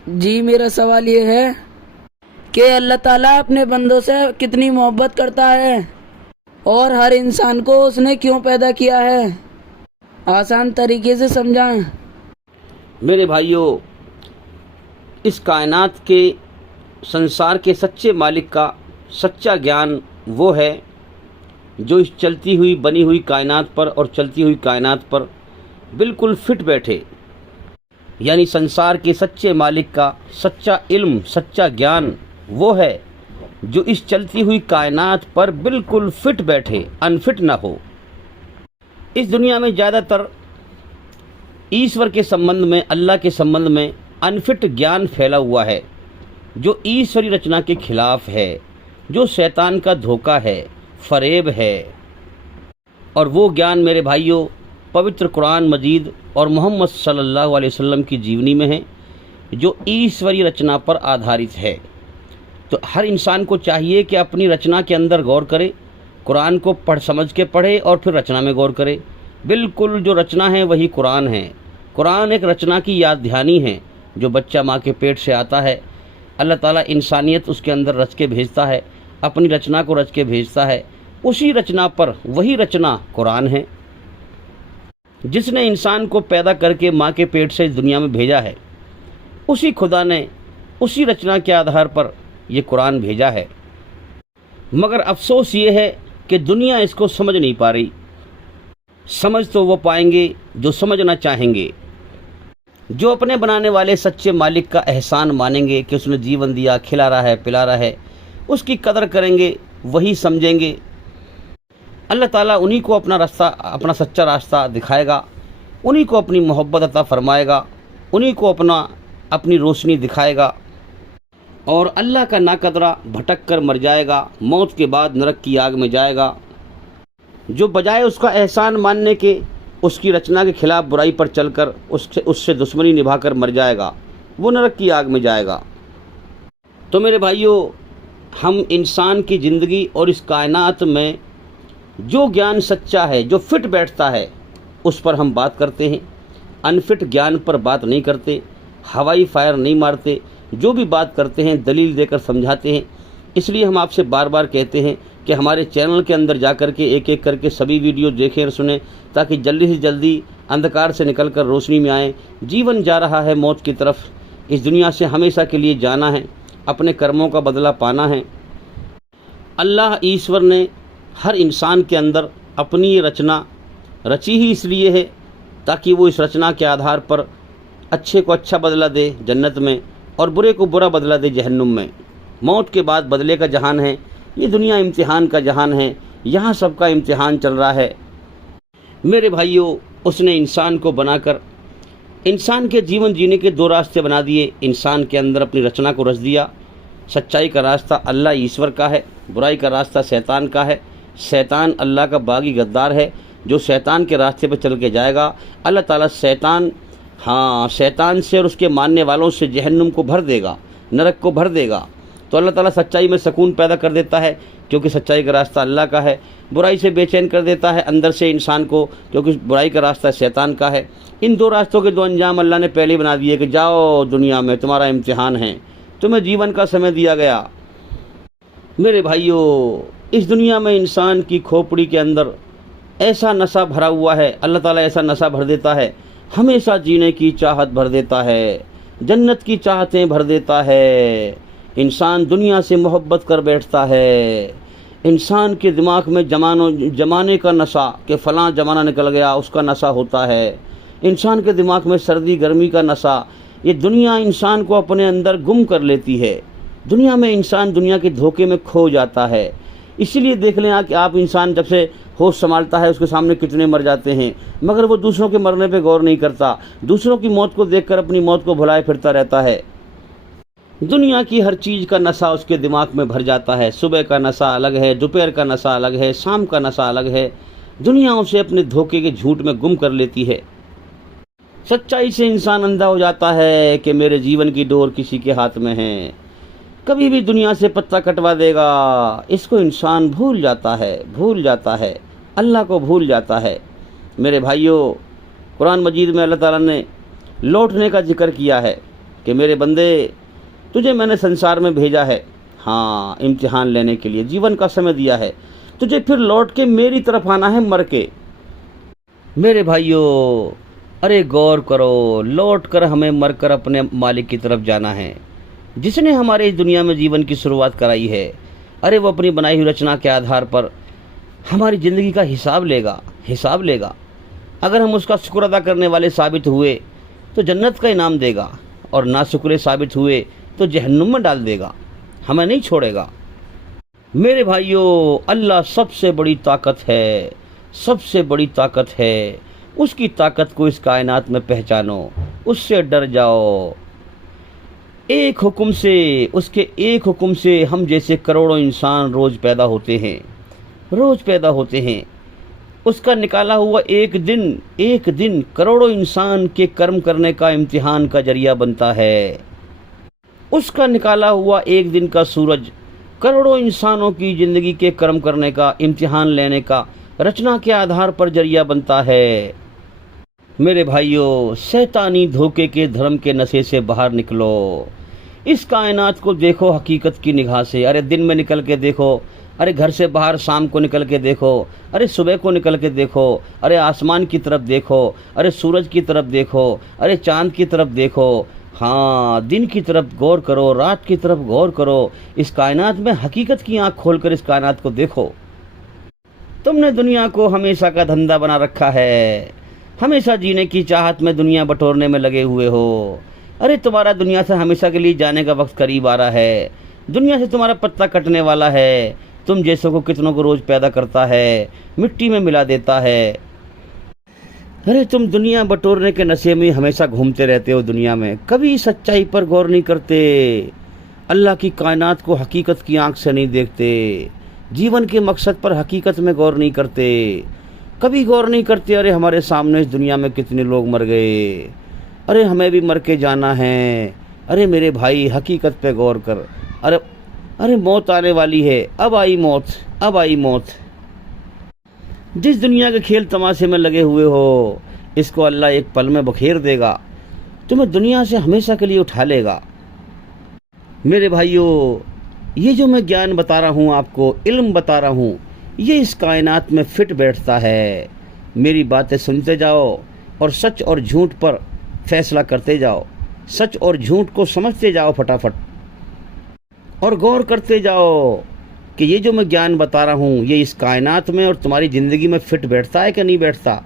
जी, मेरा सवाल ये है कि अल्लाह ताला अपने बंदों से कितनी मोहब्बत करता है और हर इंसान को उसने क्यों पैदा किया है। आसान तरीके से समझाएं। मेरे भाइयों, इस कायनात के संसार के सच्चे मालिक का सच्चा ज्ञान वो है जो इस चलती हुई बनी हुई कायनात पर और चलती हुई कायनात पर बिल्कुल फिट बैठे। यानी संसार के सच्चे मालिक का सच्चा इल्म, सच्चा ज्ञान वो है जो इस चलती हुई कायनात पर बिल्कुल फिट बैठे, अनफिट ना हो। इस दुनिया में ज़्यादातर ईश्वर के संबंध में, अल्लाह के संबंध में अनफिट ज्ञान फैला हुआ है जो ईश्वरी रचना के खिलाफ है, जो शैतान का धोखा है, फरेब है। और वो ज्ञान मेरे भाइयों पवित्र कुरान मजीद और मोहम्मद सल्लल्लाहु अलैहि वसल्लम की जीवनी में है जो ईश्वरी रचना पर आधारित है। तो हर इंसान को चाहिए कि अपनी रचना के अंदर गौर करे, कुरान को समझ के पढ़े और फिर रचना में गौर करे। बिल्कुल जो रचना है वही कुरान है। कुरान एक रचना की याद दहानी है। जो बच्चा माँ के पेट से आता है, अल्लाह ताला इंसानियत उसके अंदर रच के भेजता है, अपनी रचना को रच के भेजता है। उसी रचना पर वही रचना कुरान है। जिसने इंसान को पैदा करके माँ के पेट से इस दुनिया में भेजा है, उसी खुदा ने उसी रचना के आधार पर ये कुरान भेजा है। मगर अफसोस ये है कि दुनिया इसको समझ नहीं पा रही। समझ तो वो पाएंगे जो समझना चाहेंगे, जो अपने बनाने वाले सच्चे मालिक का एहसान मानेंगे कि उसने जीवन दिया, खिला रहा है, पिला रहा है, उसकी कदर करेंगे, वही समझेंगे। अल्लाह ताला उन्हीं को अपना रास्ता, अपना सच्चा रास्ता दिखाएगा, उन्हीं को अपनी मोहब्बत अता फरमाएगा, उन्हीं को अपनी रोशनी दिखाएगा। और अल्लाह का नाकदरा भटक कर मर जाएगा, मौत के बाद नरक की आग में जाएगा। जो बजाय उसका एहसान मानने के, उसकी रचना के खिलाफ बुराई पर चलकर उससे दुश्मनी निभाकर मर जाएगा, वो नरक की आग में जाएगा। तो मेरे भाइयों, हम इंसान की ज़िंदगी और इस कायनात में जो ज्ञान सच्चा है, जो फिट बैठता है, उस पर हम बात करते हैं। अनफिट ज्ञान पर बात नहीं करते, हवाई फायर नहीं मारते। जो भी बात करते हैं दलील देकर समझाते हैं। इसलिए हम आपसे बार बार कहते हैं कि हमारे चैनल के अंदर जा कर के एक एक करके सभी वीडियो देखें और सुनें, ताकि जल्दी से जल्दी अंधकार से निकलकर रोशनी में आएँ। जीवन जा रहा है मौत की तरफ, इस दुनिया से हमेशा के लिए जाना है, अपने कर्मों का बदला पाना है। अल्लाह ईश्वर ने हर इंसान के अंदर अपनी रचना रची ही इसलिए है ताकि वो इस रचना के आधार पर अच्छे को अच्छा बदला दे जन्नत में और बुरे को बुरा बदला दे जहन्नुम में। मौत के बाद बदले का जहान है। ये दुनिया इम्तिहान का जहान है, यहाँ सबका इम्तिहान चल रहा है। मेरे भाइयों, उसने इंसान को बनाकर इंसान के जीवन जीने के दो रास्ते बना दिए। इंसान के अंदर अपनी रचना को रच दिया। सच्चाई का रास्ता अल्लाह ईश्वर का है, बुराई का रास्ता शैतान का है। शैतान अल्लाह का बागी गद्दार है। जो शैतान के रास्ते पर चल के जाएगा, अल्लाह ताला शैतान से और उसके मानने वालों से जहन्नुम को भर देगा, नरक को भर देगा। तो अल्लाह ताला सच्चाई में सुकून पैदा कर देता है क्योंकि सच्चाई का रास्ता अल्लाह का है। बुराई से बेचैन कर देता है अंदर से इंसान को क्योंकि बुराई का रास्ता शैतान का है। इन दो रास्तों के दो अंजाम अल्लाह ने पहले ही बना दिए कि जाओ दुनिया में, तुम्हारा इम्तिहान है, तुम्हें जीवन का समय दिया गया। मेरे भाइयों, इस दुनिया में इंसान की खोपड़ी के अंदर ऐसा नशा भरा हुआ है, अल्लाह ताला ऐसा नशा भर देता है, हमेशा जीने की चाहत भर देता है, जन्नत की चाहतें भर देता है। इंसान दुनिया से मोहब्बत कर बैठता है। इंसान के दिमाग में जमाने का नशा कि फ़लाँ ज़माना निकल गया, उसका नशा होता है। इंसान के दिमाग में सर्दी गर्मी का नशा। ये दुनिया इंसान को अपने अंदर गुम कर लेती है। दुनिया में इंसान दुनिया के धोखे में खो जाता है। इसीलिए देख लें कि आप इंसान जब से होश संभालता है उसके सामने कितने मर जाते हैं, मगर वो दूसरों के मरने पे गौर नहीं करता। दूसरों की मौत को देखकर अपनी मौत को भुलाए फिरता रहता है। दुनिया की हर चीज़ का नशा उसके दिमाग में भर जाता है। सुबह का नशा अलग है, दोपहर का नशा अलग है, शाम का नशा अलग है। दुनिया उसे अपने धोखे के झूठ में गुम कर लेती है। सच्चाई से इंसान अंधा हो जाता है कि मेरे जीवन की डोर किसी के हाथ में है, कभी भी दुनिया से पत्ता कटवा देगा। इसको इंसान भूल जाता है, अल्लाह को भूल जाता है। मेरे भाइयों, कुरान मजीद में अल्लाह ताला ने लौटने का जिक्र किया है। कि मेरे बंदे, तुझे मैंने संसार में भेजा है, हाँ, इम्तिहान लेने के लिए, जीवन का समय दिया है, तुझे फिर लौट के मेरी तरफ आना है मर के। मेरे भाइयों, अरे गौर करो, लौट कर हमें मर कर अपने मालिक की तरफ जाना है, जिसने हमारे इस दुनिया में जीवन की शुरुआत कराई है। अरे वो अपनी बनाई हुई रचना के आधार पर हमारी ज़िंदगी का हिसाब लेगा। अगर हम उसका शुक्र अदा करने वाले साबित हुए तो जन्नत का इनाम देगा, और नाशुक्रे साबित हुए तो जहन्नुम में डाल देगा, हमें नहीं छोड़ेगा। मेरे भाइयों, अल्लाह सबसे बड़ी ताकत है, सबसे बड़ी ताकत है। उसकी ताकत को इस कायनात में पहचानो, उससे डर जाओ। एक हुक्म से, उसके एक हुक्म से हम जैसे करोड़ों इंसान रोज़ पैदा होते हैं। उसका निकाला हुआ एक दिन करोड़ों इंसान के कर्म करने का इम्तिहान का जरिया बनता है। उसका निकाला हुआ एक दिन का सूरज करोड़ों इंसानों की ज़िंदगी के कर्म करने का, इम्तिहान लेने का रचना के आधार पर जरिया बनता है। मेरे भाइयों, शैतानी धोखे के धर्म के नशे से बाहर निकलो। इस कायनात को देखो हकीकत की निगाह से। अरे दिन में निकल के देखो, अरे घर से बाहर शाम को निकल के देखो, अरे सुबह को निकल के देखो, अरे आसमान की तरफ देखो, अरे सूरज की तरफ देखो, अरे चांद की तरफ देखो, हाँ, दिन की तरफ गौर करो, रात की तरफ गौर करो। इस कायनात में हकीकत की आंख खोलकर इस कायनात को देखो। तुमने दुनिया को हमेशा का धंधा बना रखा है, हमेशा जीने की चाहत में दुनिया बटोरने में लगे हुए हो। अरे तुम्हारा दुनिया से हमेशा के लिए जाने का वक्त करीब आ रहा है। दुनिया से तुम्हारा पत्ता कटने वाला है। तुम जैसों को कितनों को रोज़ पैदा करता है, मिट्टी में मिला देता है। अरे तुम दुनिया बटोरने के नशे में हमेशा घूमते रहते हो दुनिया में, कभी सच्चाई पर गौर नहीं करते, अल्लाह की कायनात को हकीकत की आंख से नहीं देखते, जीवन के मकसद पर हकीकत में गौर नहीं करते, कभी गौर नहीं करते। अरे हमारे सामने इस दुनिया में कितने लोग मर गए, अरे हमें भी मर के जाना है। अरे मेरे भाई, हकीकत पे गौर कर। अरे मौत आने वाली है, अब आई मौत। जिस दुनिया के खेल तमाशे में लगे हुए हो, इसको अल्लाह एक पल में बखेर देगा, तुम्हें दुनिया से हमेशा के लिए उठा लेगा। मेरे भाइयों, ये जो मैं ज्ञान बता रहा हूँ आपको, इल्म बता रहा हूँ, ये इस कायनात में फिट बैठता है। मेरी बातें सुनते जाओ और सच और झूठ पर फैसला करते जाओ, सच और झूठ को समझते जाओ फटाफट, और गौर करते जाओ कि ये जो मैं ज्ञान बता रहा हूँ, ये इस कायनात में और तुम्हारी ज़िंदगी में फिट बैठता है कि नहीं बैठता।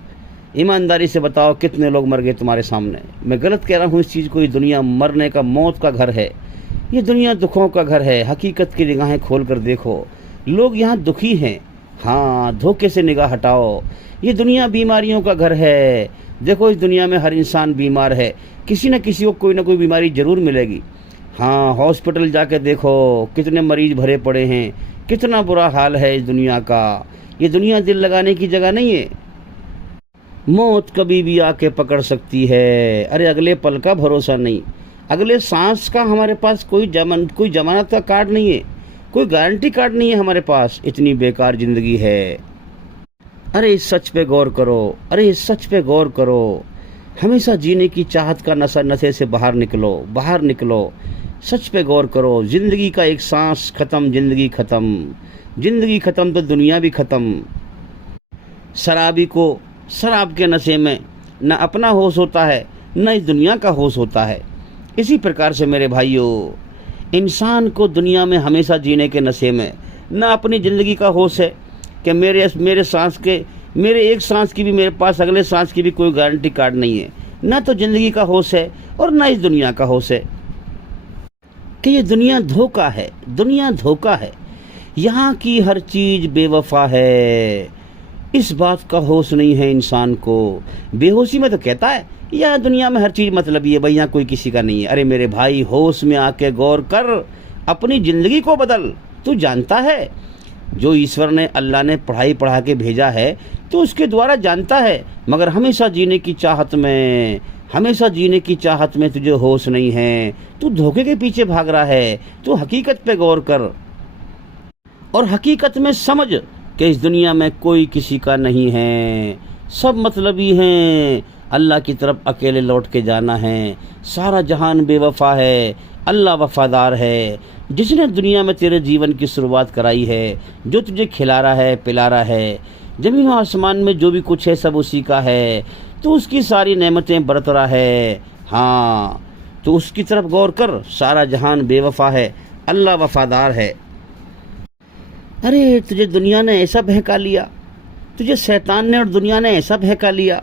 ईमानदारी से बताओ, कितने लोग मर गए तुम्हारे सामने। मैं गलत कह रहा हूँ इस चीज़ को? ये दुनिया मरने का, मौत का घर है, ये दुनिया दुखों का घर है। हकीकत की निगाहें खोल कर देखो, लोग यहाँ दुखी हैं। हाँ, धोखे से निगाह हटाओ। ये दुनिया बीमारियों का घर है। देखो, इस दुनिया में हर इंसान बीमार है, किसी न किसी को कोई ना कोई बीमारी ज़रूर मिलेगी। हाँ, हॉस्पिटल जाके देखो, कितने मरीज भरे पड़े हैं, कितना बुरा हाल है इस दुनिया का। ये दुनिया दिल लगाने की जगह नहीं है। मौत कभी भी आके पकड़ सकती है। अरे अगले पल का भरोसा नहीं, अगले सांस का हमारे पास कोई जमानत का कार्ड नहीं है, कोई गारंटी कार्ड नहीं है हमारे पास। इतनी बेकार ज़िंदगी है। अरे इस सच पे गौर करो, हमेशा जीने की चाहत का नशे से बाहर निकलो। सच पे गौर करो। ज़िंदगी का एक सांस ख़त्म, ज़िंदगी ख़त्म तो दुनिया भी ख़त्म। शराबी को शराब के नशे में न अपना होश होता है, न इस दुनिया का होश होता है। इसी प्रकार से मेरे भाइयों, इंसान को दुनिया में हमेशा जीने के नशे में न अपनी ज़िंदगी का होश है कि मेरे एक सांस की भी, मेरे पास अगले सांस की भी कोई गारंटी कार्ड नहीं है। ना तो ज़िंदगी का होश है और ना इस दुनिया का होश है कि ये दुनिया धोखा है, यहाँ की हर चीज़ बेवफा है। इस बात का होश नहीं है इंसान को। बेहोशी में तो कहता है यह दुनिया में हर चीज़ मतलबी है, भाई यहाँ कोई किसी का नहीं है। अरे मेरे भाई, होश में आके गौर कर, अपनी ज़िंदगी को बदल। तू जानता है, जो ईश्वर ने, अल्लाह ने पढ़ा के भेजा है तो उसके द्वारा जानता है, मगर हमेशा जीने की चाहत में तुझे होश नहीं है। तू धोखे के पीछे भाग रहा है। तू हकीकत पे गौर कर और हकीकत में समझ कि इस दुनिया में कोई किसी का नहीं है, सब मतलबी हैं। अल्लाह की तरफ अकेले लौट के जाना है। सारा जहान बेवफा है, अल्लाह वफ़ादार है, जिसने दुनिया में तेरे जीवन की शुरुआत कराई है, जो तुझे खिला रहा है, पिला रहा है। ज़मीन और आसमान में जो भी कुछ है सब उसी का है, तो उसकी सारी नेमतें बरत रहा है। हाँ, तो उसकी तरफ गौर कर। सारा जहान बेवफा है, अल्लाह वफ़ादार है। अरे तुझे दुनिया ने ऐसा बहका लिया, तुझे शैतान ने और दुनिया ने ऐसा बहका लिया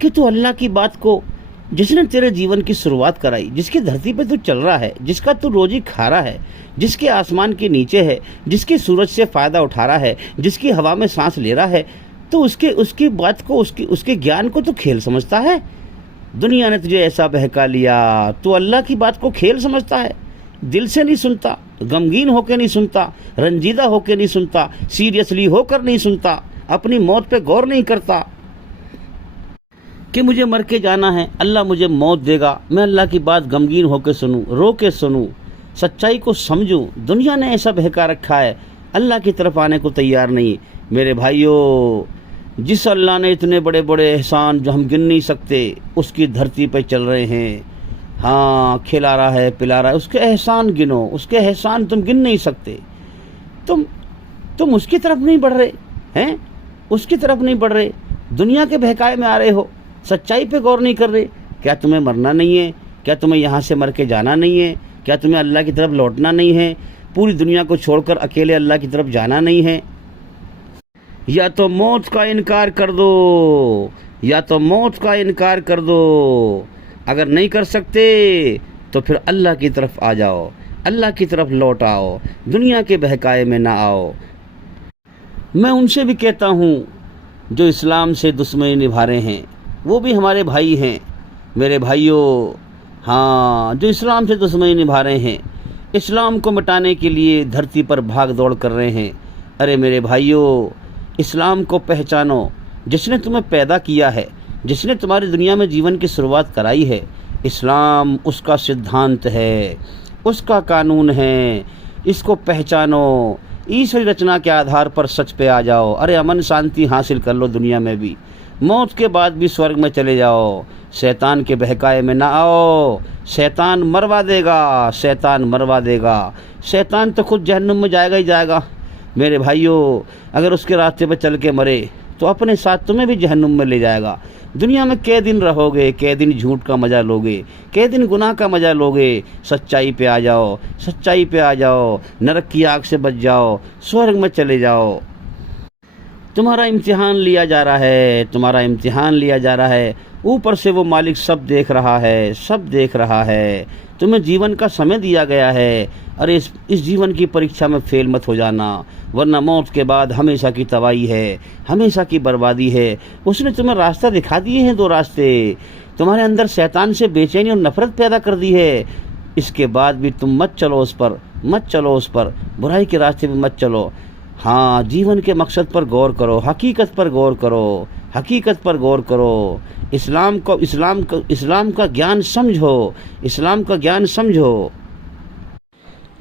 कि तू अल्लाह की बात को, जिसने तेरे जीवन की शुरुआत कराई, जिसकी धरती पे तू चल रहा है, जिसका तू रोजी खा रहा है, जिसके आसमान के नीचे है, जिसकी सूरज से फ़ायदा उठा रहा है, जिसकी हवा में सांस ले रहा है, तो उसकी बात को, उसके ज्ञान को तू खेल समझता है। दुनिया ने तुझे ऐसा बहका लिया, तू अल्लाह की बात को खेल समझता है। दिल से नहीं सुनता, गमगीन होकर नहीं सुनता, रंजीदा होकर नहीं सुनता, सीरियसली होकर नहीं सुनता, अपनी मौत पे गौर नहीं करता कि मुझे मर के जाना है, अल्लाह मुझे मौत देगा, मैं अल्लाह की बात गमगीन होकर सुनूं, रो के सुनूं, सच्चाई को समझूं। दुनिया ने ऐसा बहका रखा है, अल्लाह की तरफ आने को तैयार नहीं। मेरे भाइयों, जिस अल्लाह ने इतने बड़े बड़े एहसान जो हम गिन नहीं सकते, उसकी धरती पे चल रहे हैं। हाँ, खिला रहा है, पिला रहा है, उसके एहसान गिनो, उसके एहसान तुम गिन नहीं सकते। तुम उसकी तरफ नहीं बढ़ रहे हैं, उसकी तरफ नहीं बढ़ रहे, दुनिया के बहकाए में आ रहे हो, सच्चाई पे गौर नहीं कर रहे। क्या तुम्हें मरना नहीं है? क्या तुम्हें यहाँ से मर के जाना नहीं है? क्या तुम्हें अल्लाह की तरफ लौटना नहीं है? पूरी दुनिया को छोड़कर अकेले अल्लाह की तरफ जाना नहीं है? या तो मौत का इनकार कर दो, या तो मौत का इनकार कर दो। अगर नहीं कर सकते तो फिर अल्लाह की तरफ आ जाओ, अल्लाह की तरफ लौट आओ, दुनिया के बहकाए में ना आओ। मैं उनसे भी कहता हूँ जो इस्लाम से दुश्मनी निभा रहे हैं, वो भी हमारे भाई हैं। मेरे भाइयों, हाँ, जो इस्लाम से दुश्मनी निभा रहे हैं, इस्लाम को मिटाने के लिए धरती पर भाग दौड़ कर रहे हैं। अरे मेरे भाइयों, इस्लाम को पहचानो, जिसने तुम्हें पैदा किया है, जिसने तुम्हारी दुनिया में जीवन की शुरुआत कराई है। इस्लाम उसका सिद्धांत है, उसका कानून है, इसको पहचानो। ईश्वरी रचना के आधार पर सच पे आ जाओ। अरे अमन शांति हासिल कर लो दुनिया में भी, मौत के बाद भी स्वर्ग में चले जाओ। शैतान के बहकाए में ना आओ, शैतान मरवा देगा, शैतान मरवा देगा। शैतान तो खुद जहन्नुम में जाएगा ही जाएगा। मेरे भाइयों, अगर उसके रास्ते पर चल के मरे तो अपने साथ तुम्हें भी जहन्नुम में ले जाएगा। दुनिया में कै दिन रहोगे, कै दिन झूठ का मज़ा लोगे, कै दिन गुनाह का मज़ा लोगे। सच्चाई पे आ जाओ, सच्चाई पे आ जाओ, नरक की आग से बच जाओ, स्वर्ग में चले जाओ। तुम्हारा इम्तिहान लिया जा रहा है, तुम्हारा इम्तिहान लिया जा रहा है। ऊपर से वो मालिक सब देख रहा है, सब देख रहा है। तुम्हें जीवन का समय दिया गया है। अरे इस जीवन की परीक्षा में फेल मत हो जाना, वरना मौत के बाद हमेशा की तबाही है, हमेशा की बर्बादी है। उसने तुम्हें रास्ता दिखा दिए हैं, दो रास्ते। तुम्हारे अंदर शैतान से बेचैनी और नफरत पैदा कर दी है। इसके बाद भी तुम मत चलो उस पर, मत चलो उस पर, बुराई के रास्ते में मत चलो। हाँ, जीवन के मकसद पर गौर करो, हकीकत पर गौर करो, हकीकत पर गौर करो। इस्लाम का ज्ञान समझो, इस्लाम का ज्ञान समझो।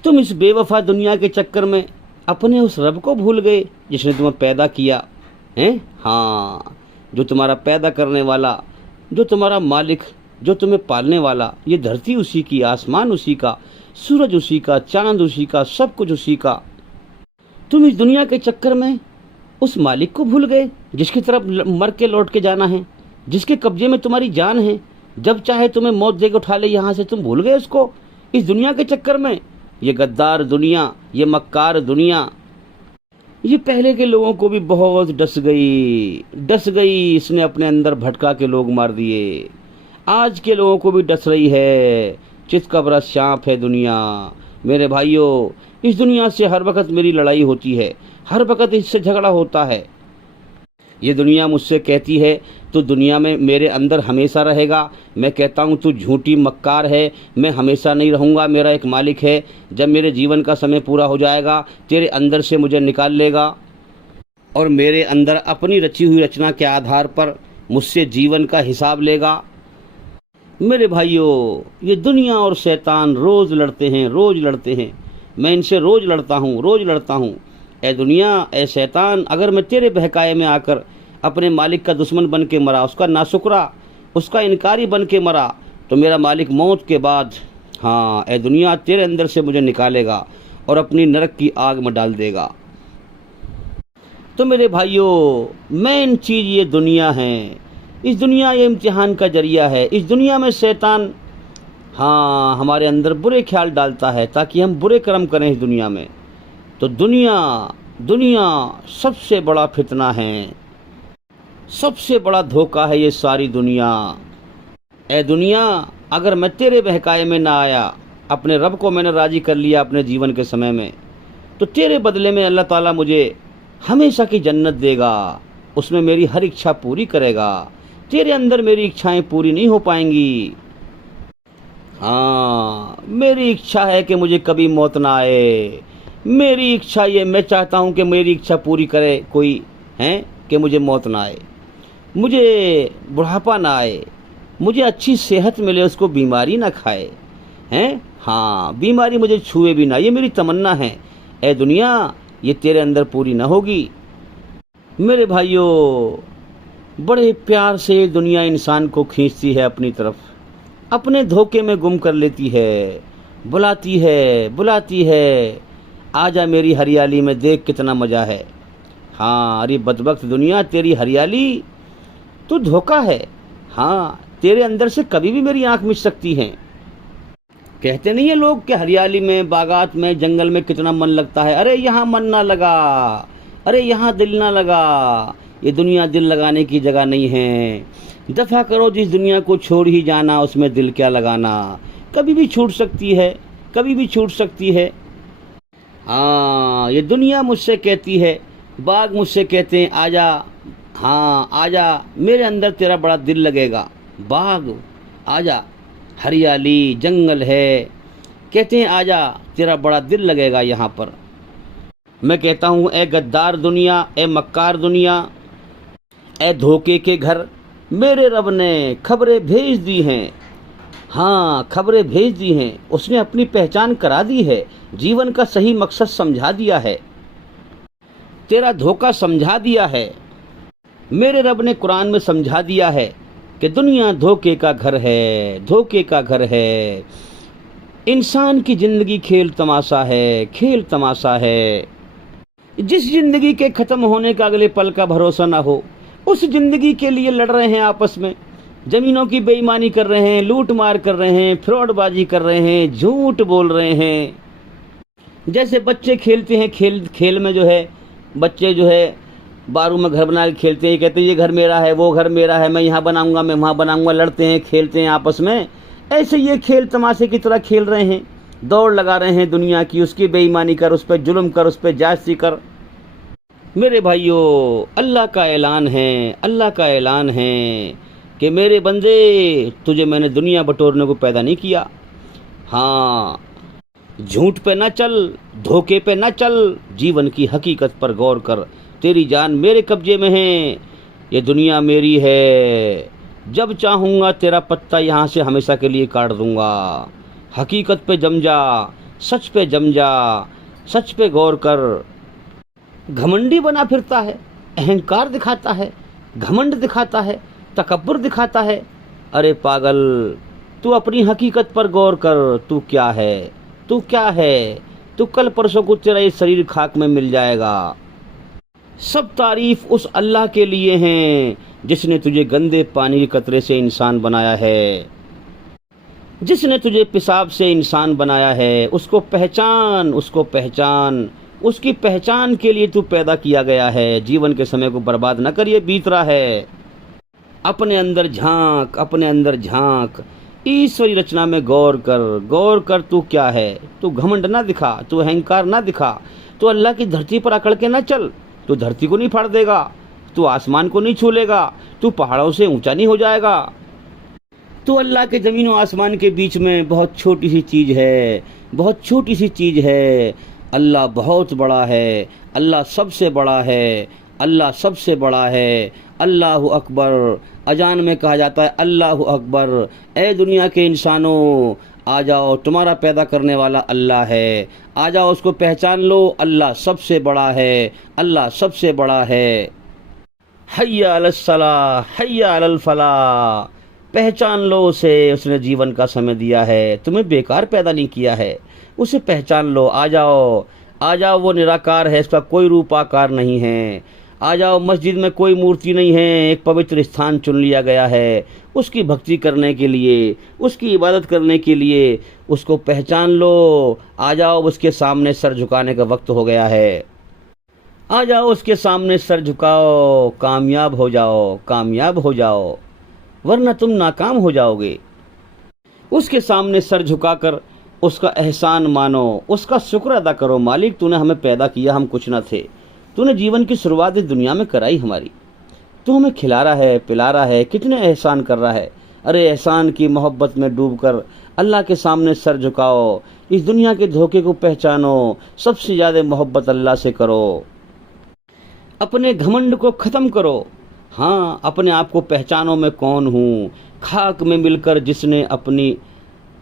तुम इस बेवफा दुनिया के चक्कर में अपने उस रब को भूल गए जिसने तुम्हें पैदा किया है। हाँ, जो तुम्हारा पैदा करने वाला, जो तुम्हारा मालिक, जो तुम्हें पालने वाला। ये धरती उसी की, आसमान उसी का, सूरज उसी का, चांद उसी का, सब कुछ उसी का। तुम इस दुनिया के चक्कर में उस मालिक को भूल गए जिसकी तरफ मर के लौट के जाना है, जिसके कब्जे में तुम्हारी जान है। जब चाहे तुम्हें मौत देके उठा ले यहाँ से, तुम भूल गए उसको इस दुनिया के चक्कर में। ये गद्दार दुनिया, ये मक्कार दुनिया, ये पहले के लोगों को भी बहुत डस गई। इसने अपने अंदर भटका के लोग मार दिए। आज के लोगों को भी डस रही है। चित का बड़ा सांप है दुनिया। मेरे भाइयों, इस दुनिया से हर वक्त मेरी लड़ाई होती है, हर वक्त इससे झगड़ा होता है। ये दुनिया मुझसे कहती है तू दुनिया में मेरे अंदर हमेशा रहेगा। मैं कहता हूँ तू झूठी मक्कार है, मैं हमेशा नहीं रहूँगा। मेरा एक मालिक है, जब मेरे जीवन का समय पूरा हो जाएगा तेरे अंदर से मुझे निकाल लेगा और मेरे अंदर अपनी रची हुई रचना के आधार पर मुझसे जीवन का हिसाब लेगा। मेरे भाइयों, ये दुनिया और शैतान रोज़ लड़ते हैं, रोज़ लड़ते हैं। मैं इनसे रोज़ लड़ता हूँ, रोज़ लड़ता हूँ। ए दुनिया, ए शैतान, अगर मैं तेरे बहकाए में आकर अपने मालिक का दुश्मन बन के मरा, उसका नाशुक्रा, उसका इनकारी बन के मरा, तो मेरा मालिक मौत के बाद हाँ ए दुनिया तेरे अंदर से मुझे निकालेगा और अपनी नरक की आग में डाल देगा। तो मेरे भाइयों, मेन चीज़ ये दुनिया है। इस दुनिया ये इम्तिहान का जरिया है। इस दुनिया में शैतान हाँ हमारे अंदर बुरे ख्याल डालता है ताकि हम बुरे कर्म करें इस दुनिया में। तो दुनिया सबसे बड़ा फितना है, सबसे बड़ा धोखा है ये सारी दुनिया। ए दुनिया, अगर मैं तेरे बहकाए में ना आया, अपने रब को मैंने राज़ी कर लिया अपने जीवन के समय में, तो तेरे बदले में अल्लाह ताला मुझे हमेशा की जन्नत देगा, उसमें मेरी हर इच्छा पूरी करेगा। तेरे अंदर मेरी इच्छाएं पूरी नहीं हो पाएंगी। हाँ, मेरी इच्छा है कि मुझे कभी मौत ना आए। मेरी इच्छा ये, मैं चाहता हूँ कि मेरी इच्छा पूरी करे कोई है कि मुझे मौत ना आए, मुझे बुढ़ापा ना आए, मुझे अच्छी सेहत मिले, उसको बीमारी ना खाए हैं। हाँ, बीमारी मुझे छुए भी ना, ये मेरी तमन्ना है। ए दुनिया, ये तेरे अंदर पूरी ना होगी। मेरे भाइयों, बड़े प्यार से ये दुनिया इंसान को खींचती है अपनी तरफ, अपने धोखे में गुम कर लेती है, बुलाती है, आजा मेरी हरियाली में, देख कितना मज़ा है। हाँ, अरे बदबख्त दुनिया, तेरी हरियाली तो धोखा है। हाँ, तेरे अंदर से कभी भी मेरी आंख मिच सकती है। कहते नहीं है लोग कि हरियाली में, बागात में, जंगल में कितना मन लगता है। अरे यहाँ मन ना लगा, अरे यहाँ दिल ना लगा। ये दुनिया दिल लगाने की जगह नहीं है। दफ़ा करो जिस दुनिया को छोड़ ही जाना, उसमें दिल क्या लगाना। कभी भी छूट सकती है, कभी भी छूट सकती है। हाँ, ये दुनिया मुझसे कहती है, बाग मुझसे कहते हैं आजा, हाँ आजा, मेरे अंदर तेरा बड़ा दिल लगेगा। बाग आजा, हरियाली, जंगल है, कहते हैं आजा, तेरा बड़ा दिल लगेगा यहाँ पर। मैं कहता हूँ, ए गद्दार दुनिया, ए मक्कार दुनिया, ए धोखे के घर, मेरे रब ने खबरें भेज दी हैं। हाँ, खबरें भेज दी हैं। उसने अपनी पहचान करा दी है, जीवन का सही मकसद समझा दिया है, तेरा धोखा समझा दिया है। मेरे रब ने कुरान में समझा दिया है कि दुनिया धोखे का घर है, धोखे का घर है। इंसान की ज़िंदगी खेल तमाशा है, खेल तमाशा है। जिस ज़िंदगी के ख़त्म होने का अगले पल का भरोसा ना हो, उस ज़िंदगी के लिए लड़ रहे हैं आपस में, ज़मीनों की बेईमानी कर रहे हैं, लूट मार कर रहे हैं, फ्रॉडबाजी कर रहे हैं, झूठ बोल रहे हैं। जैसे बच्चे खेलते हैं, खेल में जो है बच्चे जो है बारू में घर बना के खेलते हैं, कहते हैं ये घर मेरा है, वो घर मेरा है, मैं यहाँ बनाऊंगा, मैं वहाँ बनाऊंगा, लड़ते हैं, खेलते हैं आपस में। ऐसे ये खेल तमाशे की तरह खेल रहे हैं, दौड़ लगा रहे हैं दुनिया की, उसकी बेईमानी कर, उस पर जुल्म कर, उस पर जायज़ी कर। मेरे भाइयों, अल्लाह का ऐलान है, अल्लाह का ऐलान है कि मेरे बंदे, तुझे मैंने दुनिया बटोरने को पैदा नहीं किया। हाँ, झूठ पे ना चल, धोखे पे ना चल, जीवन की हकीकत पर गौर कर। तेरी जान मेरे कब्जे में है, ये दुनिया मेरी है। जब चाहूँगा तेरा पत्ता यहाँ से हमेशा के लिए काट दूँगा। हकीकत पे जम जा, सच पे जम जा, सच पे गौर कर। घमंडी बना फिरता है, अहंकार दिखाता है, घमंड दिखाता है, तकब्बुर दिखाता है। अरे पागल, तू अपनी हकीकत पर गौर कर। तू क्या है, तू क्या है? तू कल परसों को तेरा ये शरीर खाक में मिल जाएगा। सब तारीफ उस अल्लाह के लिए हैं जिसने तुझे गंदे पानी के कतरे से इंसान बनाया है, जिसने तुझे पेशाब से इंसान बनाया है। उसको पहचान, उसको पहचान। उसकी पहचान के लिए तू पैदा किया गया है। जीवन के समय को बर्बाद न कर, ये बीत रहा है। अपने अंदर झांक, अपने अंदर झांक। ईश्वरी रचना में गौर कर, गौर कर। तू क्या है? तू घमंड ना दिखा, तू अहंकार ना दिखा, तू अल्लाह की धरती पर अकड़ के ना चल। तू धरती को नहीं फाड़ देगा, तू आसमान को नहीं छू लेगा, तू पहाड़ों से ऊंचा नहीं हो जाएगा। तू अल्लाह के ज़मीन और आसमान के बीच में बहुत छोटी सी चीज़ है, बहुत छोटी सी चीज़ है। अल्लाह बहुत बड़ा है, अल्लाह सबसे बड़ा है, अल्लाह सबसे बड़ा है। अल्लाहु अकबर। अजान में कहा जाता है अल्लाहु अकबर। ए दुनिया के इंसानों, आ जाओ, तुम्हारा पैदा करने वाला अल्लाह है। आ जाओ, उसको पहचान लो। अल्लाह सबसे बड़ा है, अल्लाह सबसे बड़ा है। हय्या अलस सलाह हय्या अलल फलाह। पहचान लो उसे, उसने जीवन का समय दिया है, तुम्हें बेकार पैदा नहीं किया है। उसे पहचान लो, आ जाओ आ जाओ, वो निराकार है, इसका कोई रूप आकार नहीं है। आ जाओ, मस्जिद में कोई मूर्ति नहीं है, एक पवित्र स्थान चुन लिया गया है उसकी भक्ति करने के लिए, उसकी इबादत करने के लिए। उसको पहचान लो, आ जाओ, उसके सामने सर झुकाने का वक्त हो गया है। आ जाओ, उसके सामने सर झुकाओ, कामयाब हो जाओ, कामयाब हो जाओ, वरना तुम नाकाम हो जाओगे। उसके सामने सर झुकाकर उसका एहसान मानो, उसका शुक्र अदा करो। मालिक, तूने हमें पैदा किया, हम कुछ न थे, तूने जीवन की शुरुआत इस दुनिया में कराई हमारी, तू हमें खिला रहा है, पिला रहा है, कितने एहसान कर रहा है। अरे एहसान की मोहब्बत में डूबकर अल्लाह के सामने सर झुकाओ, इस दुनिया के धोखे को पहचानो, सबसे ज्यादा मोहब्बत अल्लाह से करो, अपने घमंड को खत्म करो। हाँ, अपने आप को पहचानो, मैं कौन हूँ। खाक में मिलकर जिसने अपनी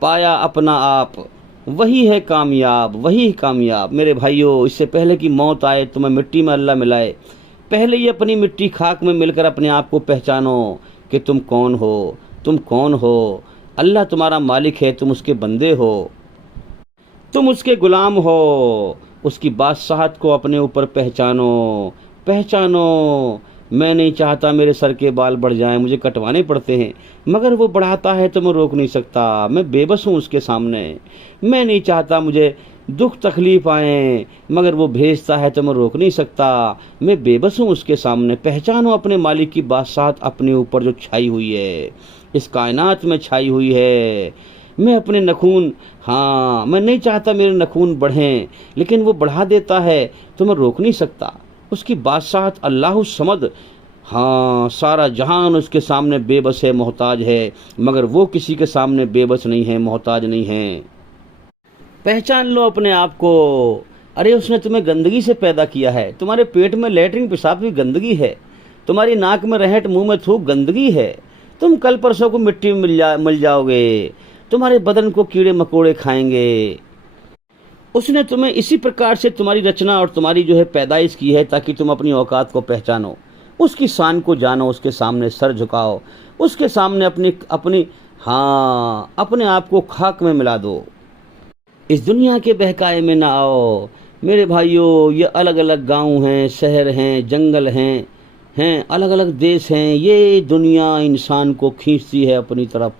पाया अपना आप, वही है कामयाब, वही है कामयाब। मेरे भाइयों, इससे पहले कि मौत आए, तुम्हें मिट्टी में अल्लाह मिलाए, पहले ही अपनी मिट्टी खाक में मिलकर अपने आप को पहचानो कि तुम कौन हो, तुम कौन हो। अल्लाह तुम्हारा मालिक है, तुम उसके बंदे हो, तुम उसके गुलाम हो। उसकी बादशाहत को अपने ऊपर पहचानो, पहचानो। मैं नहीं चाहता मेरे सर के बाल बढ़ जाएं, मुझे कटवाने पड़ते हैं, मगर वो बढ़ाता है तो मैं रोक नहीं सकता, मैं बेबस हूँ उसके सामने। मैं नहीं चाहता मुझे दुख तकलीफ आए, मगर वो भेजता है तो मैं रोक नहीं सकता, मैं बेबस हूँ उसके सामने। पहचानो अपने मालिक की बादशाहत अपने ऊपर जो छाई हुई है, इस कायनात में छाई हुई है। मैं अपने नखून, हाँ, मैं नहीं चाहता मेरे नखून बढ़ें, लेकिन वो बढ़ा देता है तो मैं रोक नहीं सकता। उसकी बादशाहत अल्लाह समद, हाँ, सारा जहान उसके सामने बेबस है, मोहताज है, मगर वो किसी के सामने बेबस नहीं है, मोहताज नहीं है। पहचान लो अपने आप को। अरे उसने तुम्हें गंदगी से पैदा किया है, तुम्हारे पेट में लैट्रिन पेशाब भी गंदगी है, तुम्हारी नाक में रहट, मुंह में थूक गंदगी है। तुम कल परसों को मिट्टी में मिल जाओगे, तुम्हारे बदन को कीड़े मकोड़े खाएंगे। उसने तुम्हें इसी प्रकार से तुम्हारी रचना और तुम्हारी जो है पैदाइश की है, ताकि तुम अपनी औकात को पहचानो, उसकी शान को जानो, उसके सामने सर झुकाओ, उसके सामने अपनी हाँ, अपने आप को खाक में मिला दो। इस दुनिया के बहकाए में ना आओ। मेरे भाइयों, ये अलग अलग गांव हैं, शहर हैं, जंगल हैं, अलग अलग देश हैं। ये दुनिया इंसान को खींचती है अपनी तरफ।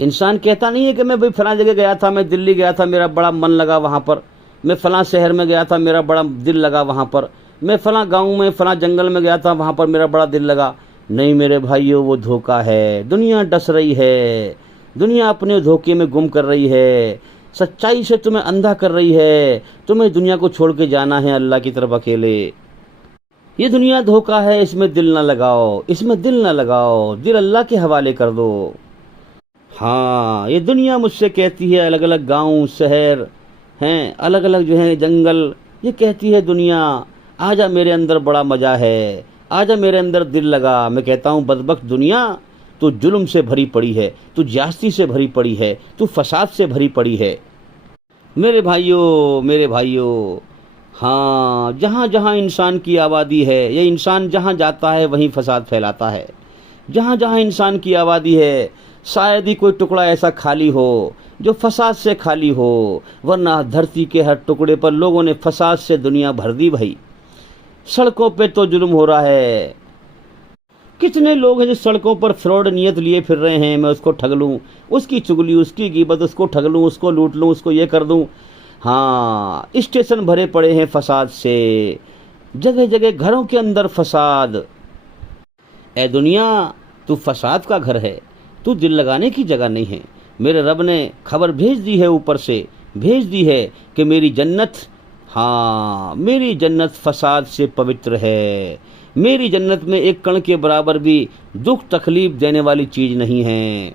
इंसान कहता नहीं है कि मैं भाई फलां जगह गया था, मैं दिल्ली गया था, मेरा बड़ा मन लगा वहाँ पर, मैं फलां शहर में गया था, मेरा बड़ा दिल लगा वहाँ पर, मैं फलां गांव में फलां जंगल में गया था, वहाँ पर मेरा बड़ा दिल लगा। नहीं मेरे भाइयों, वो धोखा है। दुनिया डस रही है, दुनिया अपने धोखे में गुम कर रही है, सच्चाई से तुम्हें अंधा कर रही है। तुम्हें दुनिया को छोड़ के जाना है अल्लाह की तरफ अकेले। ये दुनिया धोखा है, इसमें दिल न लगाओ, इसमें दिल न लगाओ, दिल अल्लाह के हवाले कर दो। हाँ, ये दुनिया मुझसे कहती है, अलग अलग गांव शहर हैं, अलग अलग जो है जंगल, ये कहती है दुनिया, आजा मेरे अंदर बड़ा मज़ा है, आजा मेरे अंदर दिल लगा। मैं कहता हूँ बदबख्त दुनिया, तू जुल्म से भरी पड़ी है, तू ज्यादती से भरी पड़ी है, तू फसाद से भरी पड़ी है। मेरे भाइयों, हाँ, जहाँ जहाँ इंसान की आबादी है, ये इंसान जहाँ जाता है वहीं फसाद फैलाता है। जहाँ जहाँ इंसान की आबादी है, शायद ही कोई टुकड़ा ऐसा खाली हो जो फसाद से खाली हो, वरना धरती के हर टुकड़े पर लोगों ने फसाद से दुनिया भर दी। भाई, सड़कों पे तो जुल्म हो रहा है। कितने लोग हैं जो सड़कों पर फ्रॉड नियत लिए फिर रहे हैं, मैं उसको ठग लूँ, उसकी चुगली, उसकी गिबत, उसको ठग लूँ, उसको लूट लूँ, उसको ये कर दूँ। हाँ, स्टेशन भरे पड़े हैं फसाद से, जगह जगह घरों के अंदर फसाद। ए दुनिया, तू फसाद का घर है, तू दिल लगाने की जगह नहीं है। मेरे रब ने खबर भेज दी है, ऊपर से भेज दी है कि मेरी जन्नत, हाँ, मेरी जन्नत फसाद से पवित्र है। मेरी जन्नत में एक कण के बराबर भी दुख तकलीफ देने वाली चीज नहीं है।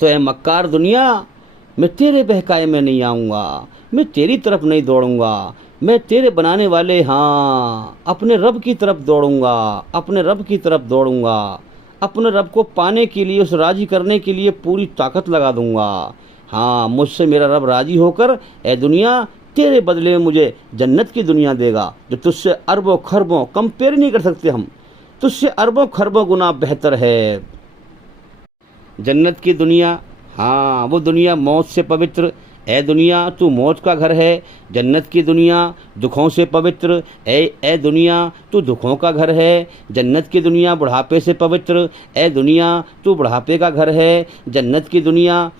तो ए मक्कार दुनिया, मैं तेरे बहकाए में नहीं आऊँगा, मैं तेरी तरफ नहीं दौड़ूंगा, मैं तेरे बनाने वाले, हाँ, अपने रब की तरफ दौड़ूंगा, अपने रब की तरफ दौड़ूंगा। अपने रब को पाने के लिए, उस राजी करने के लिए पूरी ताकत लगा दूंगा। हाँ, मुझसे मेरा रब राजी होकर ए दुनिया तेरे बदले में मुझे जन्नत की दुनिया देगा जो तुझसे अरबों खरबों, कंपेयर नहीं कर सकते हम, तुझसे अरबों खरबों गुना बेहतर है। जन्नत की दुनिया, हाँ वो दुनिया मौत से पवित्र, ए दुनिया तू मौत का घर है। जन्नत की दुनिया दुखों से पवित्र, ए दुनिया तू दुखों का घर है। जन्नत की दुनिया बुढ़ापे से पवित्र, ए दुनिया तू बुढ़ापे का घर है। जन्नत की दुनिया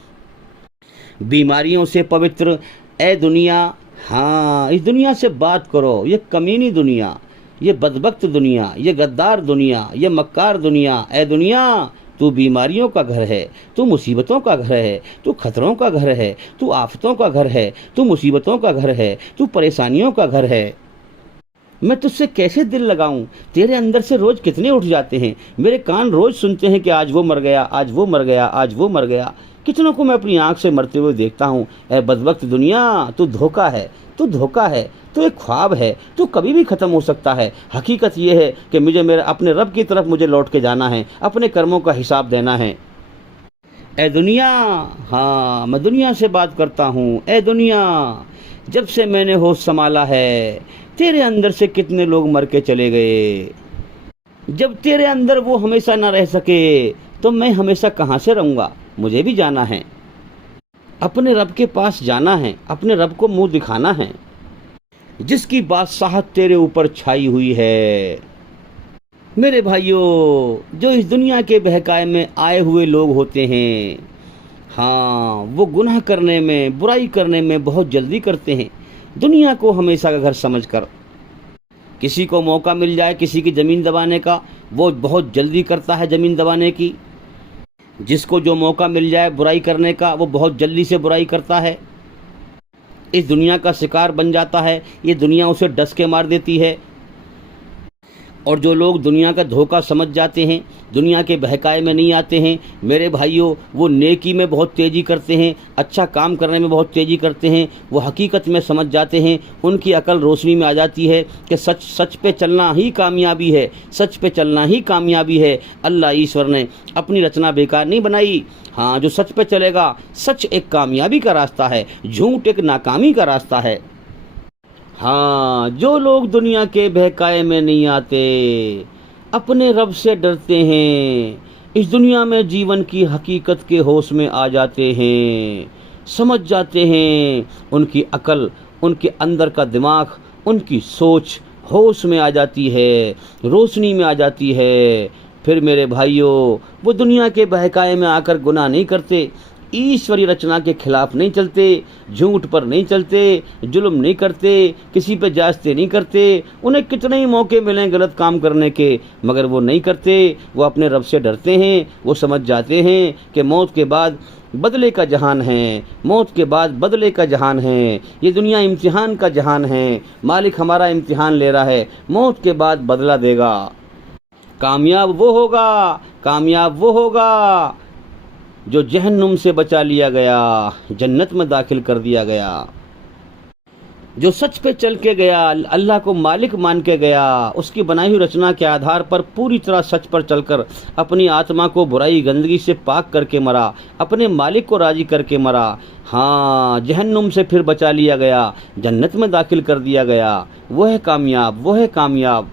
बीमारियों से पवित्र, ए दुनिया, हाँ इस दुनिया से बात करो। ये कमीनी दुनिया, ये बदबख्त दुनिया, ये गद्दार दुनिया, ये मक्कार दुनिया, ए दुनिया तू बीमारियों का घर है, तू मुसीबतों का घर है, तू खतरों का घर है, तू आफतों का घर है, तू मुसीबतों का घर है, तू परेशानियों का घर है। मैं तुझसे कैसे दिल लगाऊं, तेरे अंदर से रोज कितने उठ जाते हैं। मेरे कान रोज सुनते हैं कि आज वो मर गया, आज वो मर गया, आज वो मर गया। कितनों को मैं अपनी आंख से मरते हुए देखता हूँ। ए बदबख्त दुनिया, तू धोखा है, तू धोखा है, तू एक ख्वाब है, तू कभी भी ख़त्म हो सकता है। हकीकत ये है कि मुझे मेरे अपने रब की तरफ मुझे लौट के जाना है, अपने कर्मों का हिसाब देना है। ए दुनिया, हाँ मैं दुनिया से बात करता हूँ। ए दुनिया, जब से मैंने होश संभाला है, तेरे अंदर से कितने लोग मर के चले गए। जब तेरे अंदर वो हमेशा ना रह सके तो मैं हमेशा कहाँ से रहूँगा। मुझे भी जाना है, अपने रब के पास जाना है, अपने रब को मुंह दिखाना है, जिसकी बादशाहत तेरे ऊपर छाई हुई है। मेरे भाइयों, जो इस दुनिया के बहकाए में आए हुए लोग होते हैं, हाँ वो गुनाह करने में, बुराई करने में बहुत जल्दी करते हैं। दुनिया को हमेशा का घर समझकर, किसी को मौका मिल जाए किसी की ज़मीन दबाने का, वो बहुत जल्दी करता है ज़मीन दबाने की। जिसको जो मौका मिल जाए बुराई करने का, वो बहुत जल्दी से बुराई करता है। इस दुनिया का शिकार बन जाता है, ये दुनिया उसे डस के मार देती है। और जो लोग दुनिया का धोखा समझ जाते हैं, दुनिया के बहकाए में नहीं आते हैं, मेरे भाइयों वो नेकी में बहुत तेज़ी करते हैं, अच्छा काम करने में बहुत तेज़ी करते हैं। वो हकीकत में समझ जाते हैं, उनकी अकल रोशनी में आ जाती है कि सच सच पे चलना ही कामयाबी है, सच पे चलना ही कामयाबी है। अल्लाह ईश्वर ने अपनी रचना बेकार नहीं बनाई। हाँ जो सच पे चलेगा, सच एक कामयाबी का रास्ता है, झूठ एक नाकामी का रास्ता है। हाँ जो लोग दुनिया के बहकाए में नहीं आते, अपने रब से डरते हैं, इस दुनिया में जीवन की हकीकत के होश में आ जाते हैं, समझ जाते हैं, उनकी अकल, उनके अंदर का दिमाग, उनकी सोच होश में आ जाती है, रोशनी में आ जाती है। फिर मेरे भाइयों वो दुनिया के बहकाए में आकर गुनाह नहीं करते, ईश्वरीय रचना के खिलाफ नहीं चलते, झूठ पर नहीं चलते, जुल्म नहीं करते, किसी पे जायज़ते नहीं करते। उन्हें कितने ही मौके मिलें गलत काम करने के, मगर वो नहीं करते। वो अपने रब से डरते हैं, वो समझ जाते हैं कि मौत के बाद बदले का जहान है, मौत के बाद बदले का जहान है। ये दुनिया इम्तिहान का जहान है, मालिक हमारा इम्तिहान ले रहा है, मौत के बाद बदला देगा। कामयाब वो होगा, कामयाब वो होगा जो जहन्नुम से बचा लिया गया, जन्नत में दाखिल कर दिया गया। जो सच पे चल के गया, अल्लाह को मालिक मान के गया, उसकी बनाई हुई रचना के आधार पर पूरी तरह सच पर चलकर अपनी आत्मा को बुराई गंदगी से पाक करके मरा, अपने मालिक को राजी करके मरा। हाँ जहन्नुम से फिर बचा लिया गया, जन्नत में दाखिल कर दिया गया। वो है कामयाब, वो है कामयाब।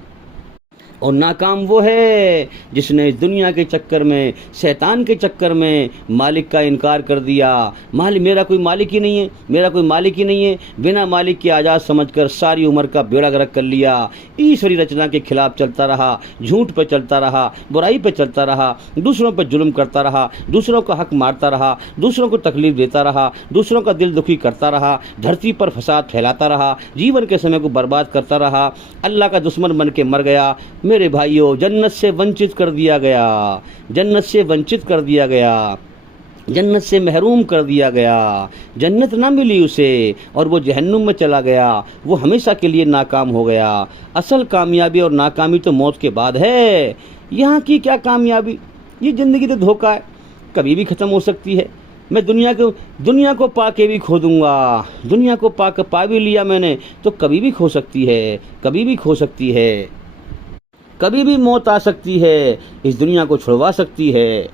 और नाकाम वो है जिसने इस दुनिया के चक्कर में, शैतान के चक्कर में मालिक का इनकार कर दिया। मालिक, मेरा कोई मालिक ही नहीं है, मेरा कोई मालिक ही नहीं है। बिना मालिक के आज़ाद समझकर सारी उम्र का बेड़ा गर्क कर लिया, ईश्वरी रचना के खिलाफ चलता रहा, झूठ पे चलता रहा, बुराई पे चलता रहा, दूसरों पे जुल्म करता रहा, दूसरों का हक मारता रहा, दूसरों को तकलीफ देता रहा, दूसरों का दिल दुखी करता रहा, धरती पर फसाद फैलाता रहा, जीवन के समय को बर्बाद करता रहा, अल्लाह का दुश्मन बन के मर गया। मेरे भाइयों जन्नत से वंचित कर दिया गया, जन्नत से वंचित कर दिया गया, जन्नत से महरूम कर दिया गया, जन्नत ना मिली उसे और वो जहन्नुम में चला गया। वो हमेशा के लिए नाकाम हो गया। असल कामयाबी और नाकामी तो मौत के बाद है। यहाँ की क्या कामयाबी, ये ज़िंदगी तो धोखा है, कभी भी ख़त्म हो सकती है। मैं दुनिया को पा के भी खो दूंगा, दुनिया को पा भी लिया मैंने तो कभी भी खो सकती है, कभी भी खो सकती है, कभी भी मौत आ सकती है, इस दुनिया को छुड़वा सकती है।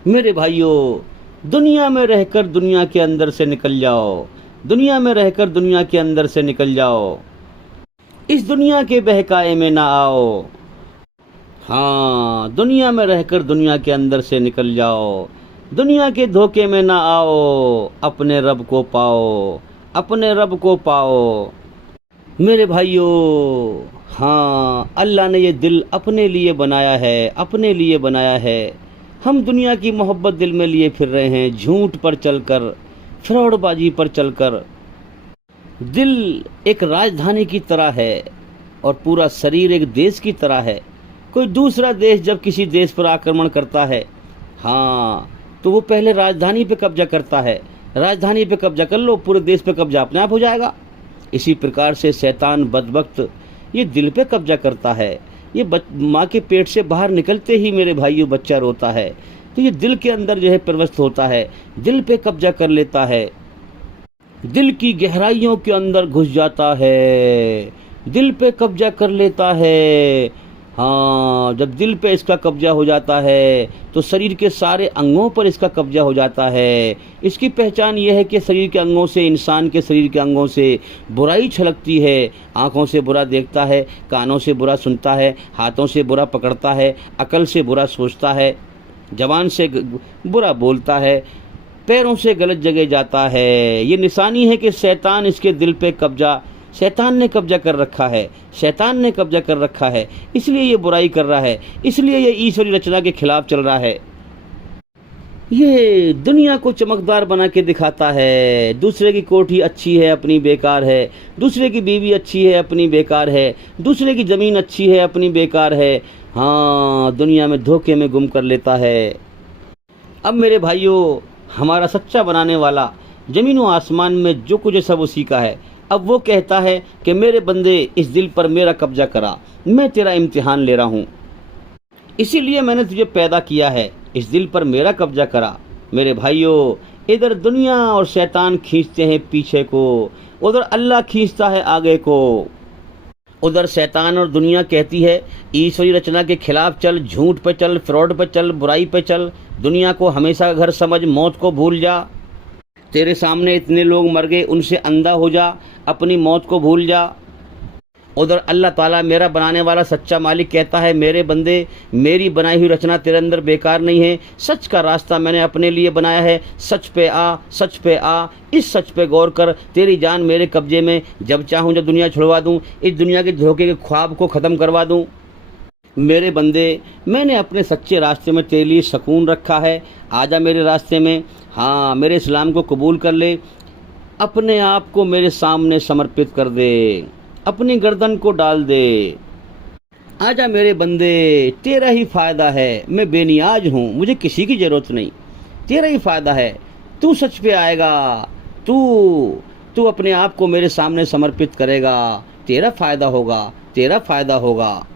मेरे भाइयों दुनिया में रहकर दुनिया के अंदर से निकल जाओ, दुनिया में रहकर दुनिया के अंदर से निकल जाओ, इस दुनिया के बहकाए में ना आओ। हाँ, दुनिया में रहकर दुनिया के अंदर से निकल जाओ, दुनिया के धोखे में ना आओ, अपने रब को पाओ, अपने रब को पाओ। मेरे भाइयों, हाँ, अल्लाह ने ये दिल अपने लिए बनाया है, अपने लिए बनाया है। हम दुनिया की मोहब्बत दिल में लिए फिर रहे हैं, झूठ पर चलकर, फ्रॉडबाजी पर चलकर। दिल एक राजधानी की तरह है और पूरा शरीर एक देश की तरह है। कोई दूसरा देश जब किसी देश पर आक्रमण करता है, हाँ, तो वो पहले राजधानी पे कब्जा करता है। राजधानी पे कब्जा कर लो, पूरे देश पे कब्जा अपने आप हो जाएगा। इसी प्रकार से शैतान बदबख्त ये दिल पे कब्जा करता है। ये माँ के पेट से बाहर निकलते ही मेरे भाइयों बच्चा रोता है, तो ये दिल के अंदर जो है प्रविष्ट होता है, दिल पे कब्जा कर लेता है, दिल की गहराइयों के अंदर घुस जाता है, दिल पे कब्जा कर लेता है। हाँ, जब दिल पे इसका कब्जा हो जाता है तो शरीर के सारे अंगों पर इसका कब्जा हो जाता है। इसकी पहचान यह है कि शरीर के अंगों से, इंसान के शरीर के अंगों से बुराई छलकती है। आँखों से बुरा देखता है, कानों से बुरा सुनता है, हाथों से बुरा पकड़ता है, अकल से बुरा सोचता है, जबान से बुरा बोलता है, पैरों से गलत जगह जाता है। ये निशानी है कि शैतान इसके दिल पे कब्जा, शैतान ने कब्जा कर रखा है, शैतान ने कब्जा कर रखा है, इसलिए ये बुराई कर रहा है, इसलिए ये ईश्वरी रचना के खिलाफ चल रहा है। ये दुनिया को चमकदार बना के दिखाता है। दूसरे की कोठी अच्छी है, अपनी बेकार है। दूसरे की बीवी अच्छी है, अपनी बेकार है। दूसरे की ज़मीन अच्छी है, अपनी बेकार है। हाँ, दुनिया में धोखे में गुम कर लेता है। अब मेरे भाइयों, हमारा सच्चा बनाने वाला ज़मीन व आसमान में जो कुछ है सब उसी का है। अब वो कहता है कि मेरे बंदे, इस दिल पर मेरा कब्जा करा, मैं तेरा इम्तिहान ले रहा हूँ, इसीलिए मैंने तुझे पैदा किया है, इस दिल पर मेरा कब्जा करा। मेरे भाइयों, इधर दुनिया और शैतान खींचते हैं पीछे को, उधर अल्लाह खींचता है आगे को। उधर शैतान और दुनिया कहती है ईश्वरी रचना के खिलाफ चल, झूठ पे चल, फ्रॉड पे चल, बुराई पे चल, दुनिया को हमेशा घर समझ, मौत को भूल जा। तेरे सामने इतने लोग मर गए, उनसे अंधा हो जा, अपनी मौत को भूल जा। उधर अल्लाह ताला, मेरा बनाने वाला सच्चा मालिक, कहता है मेरे बंदे, मेरी बनाई हुई रचना तेरे अंदर बेकार नहीं है। सच का रास्ता मैंने अपने लिए बनाया है। सच पे आ, सच पे आ, इस सच पे गौर कर। तेरी जान मेरे कब्जे में, जब चाहूँ जब दुनिया छुड़वा दूँ, इस दुनिया के धोखे के ख्वाब को ख़त्म करवा दूँ। मेरे बंदे, मैंने अपने सच्चे रास्ते में तेरे लिए सुकून रखा है। आजा मेरे रास्ते में, हाँ, मेरे इस्लाम को कबूल कर ले, अपने आप को मेरे सामने समर्पित कर दे, अपनी गर्दन को डाल दे। आजा मेरे बंदे, तेरा ही फ़ायदा है, मैं बेनियाज हूँ, मुझे किसी की ज़रूरत नहीं, तेरा ही फ़ायदा है। तू सच पे आएगा, तू अपने आप को मेरे सामने समर्पित करेगा, तेरा फ़ायदा होगा, तेरा फ़ायदा होगा।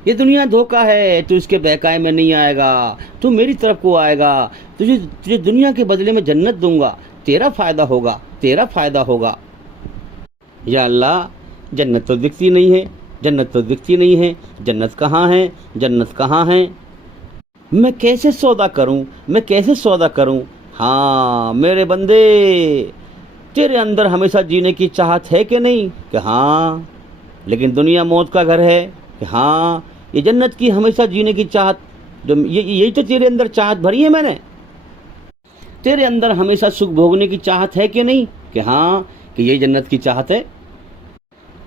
ये दुनिया धोखा है, तू इसके बहकाए में नहीं आएगा, तू मेरी तरफ को आएगा, तुझे दुनिया के बदले में जन्नत दूंगा, तेरा फ़ायदा होगा, तेरा फ़ायदा होगा। या अल्लाह, जन्नत तो दिखती नहीं है, जन्नत तो दिखती नहीं है, जन्नत कहाँ है, जन्नत कहाँ है? मैं कैसे सौदा करूं, मैं कैसे सौदा करूं? हाँ मेरे बंदे, तेरे अंदर हमेशा जीने की चाहत है कि नहीं? कि हाँ। लेकिन दुनिया मौत का घर है। कि हाँ। ये जन्नत की हमेशा जीने की चाहत, जो यही तो तेरे अंदर चाहत भरी है मैंने। तेरे अंदर हमेशा सुख भोगने की चाहत है कि नहीं? कि हाँ, कि यही जन्नत की चाहत है।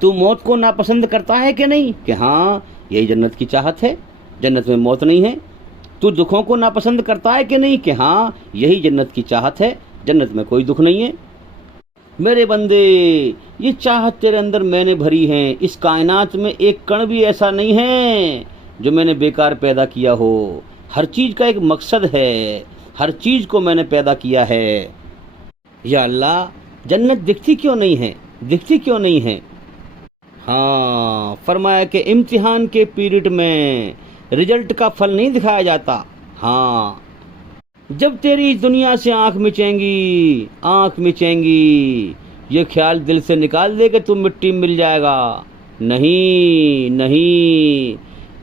तू मौत को नापसंद करता है कि नहीं? कि हाँ, यही जन्नत की चाहत है, जन्नत में मौत नहीं है। तू दुखों को नापसंद करता है कि नहीं? कि हाँ, यही जन्नत की चाहत है, जन्नत में कोई दुख नहीं है। मेरे बंदे, ये चाहत तेरे अंदर मैंने भरी है। इस कायनात में एक कण भी ऐसा नहीं है जो मैंने बेकार पैदा किया हो। हर चीज़ का एक मकसद है, हर चीज़ को मैंने पैदा किया है। या अल्लाह, जन्नत दिखती क्यों नहीं है, दिखती क्यों नहीं है? हाँ, फरमाया कि इम्तिहान के पीरियड में रिजल्ट का फल नहीं दिखाया जाता। हाँ, जब तेरी दुनिया से आँख मिचेंगी, आँख मिचेंगी, ये ख्याल दिल से निकाल दे कि तुम मिट्टी में मिल जाएगा। नहीं नहीं,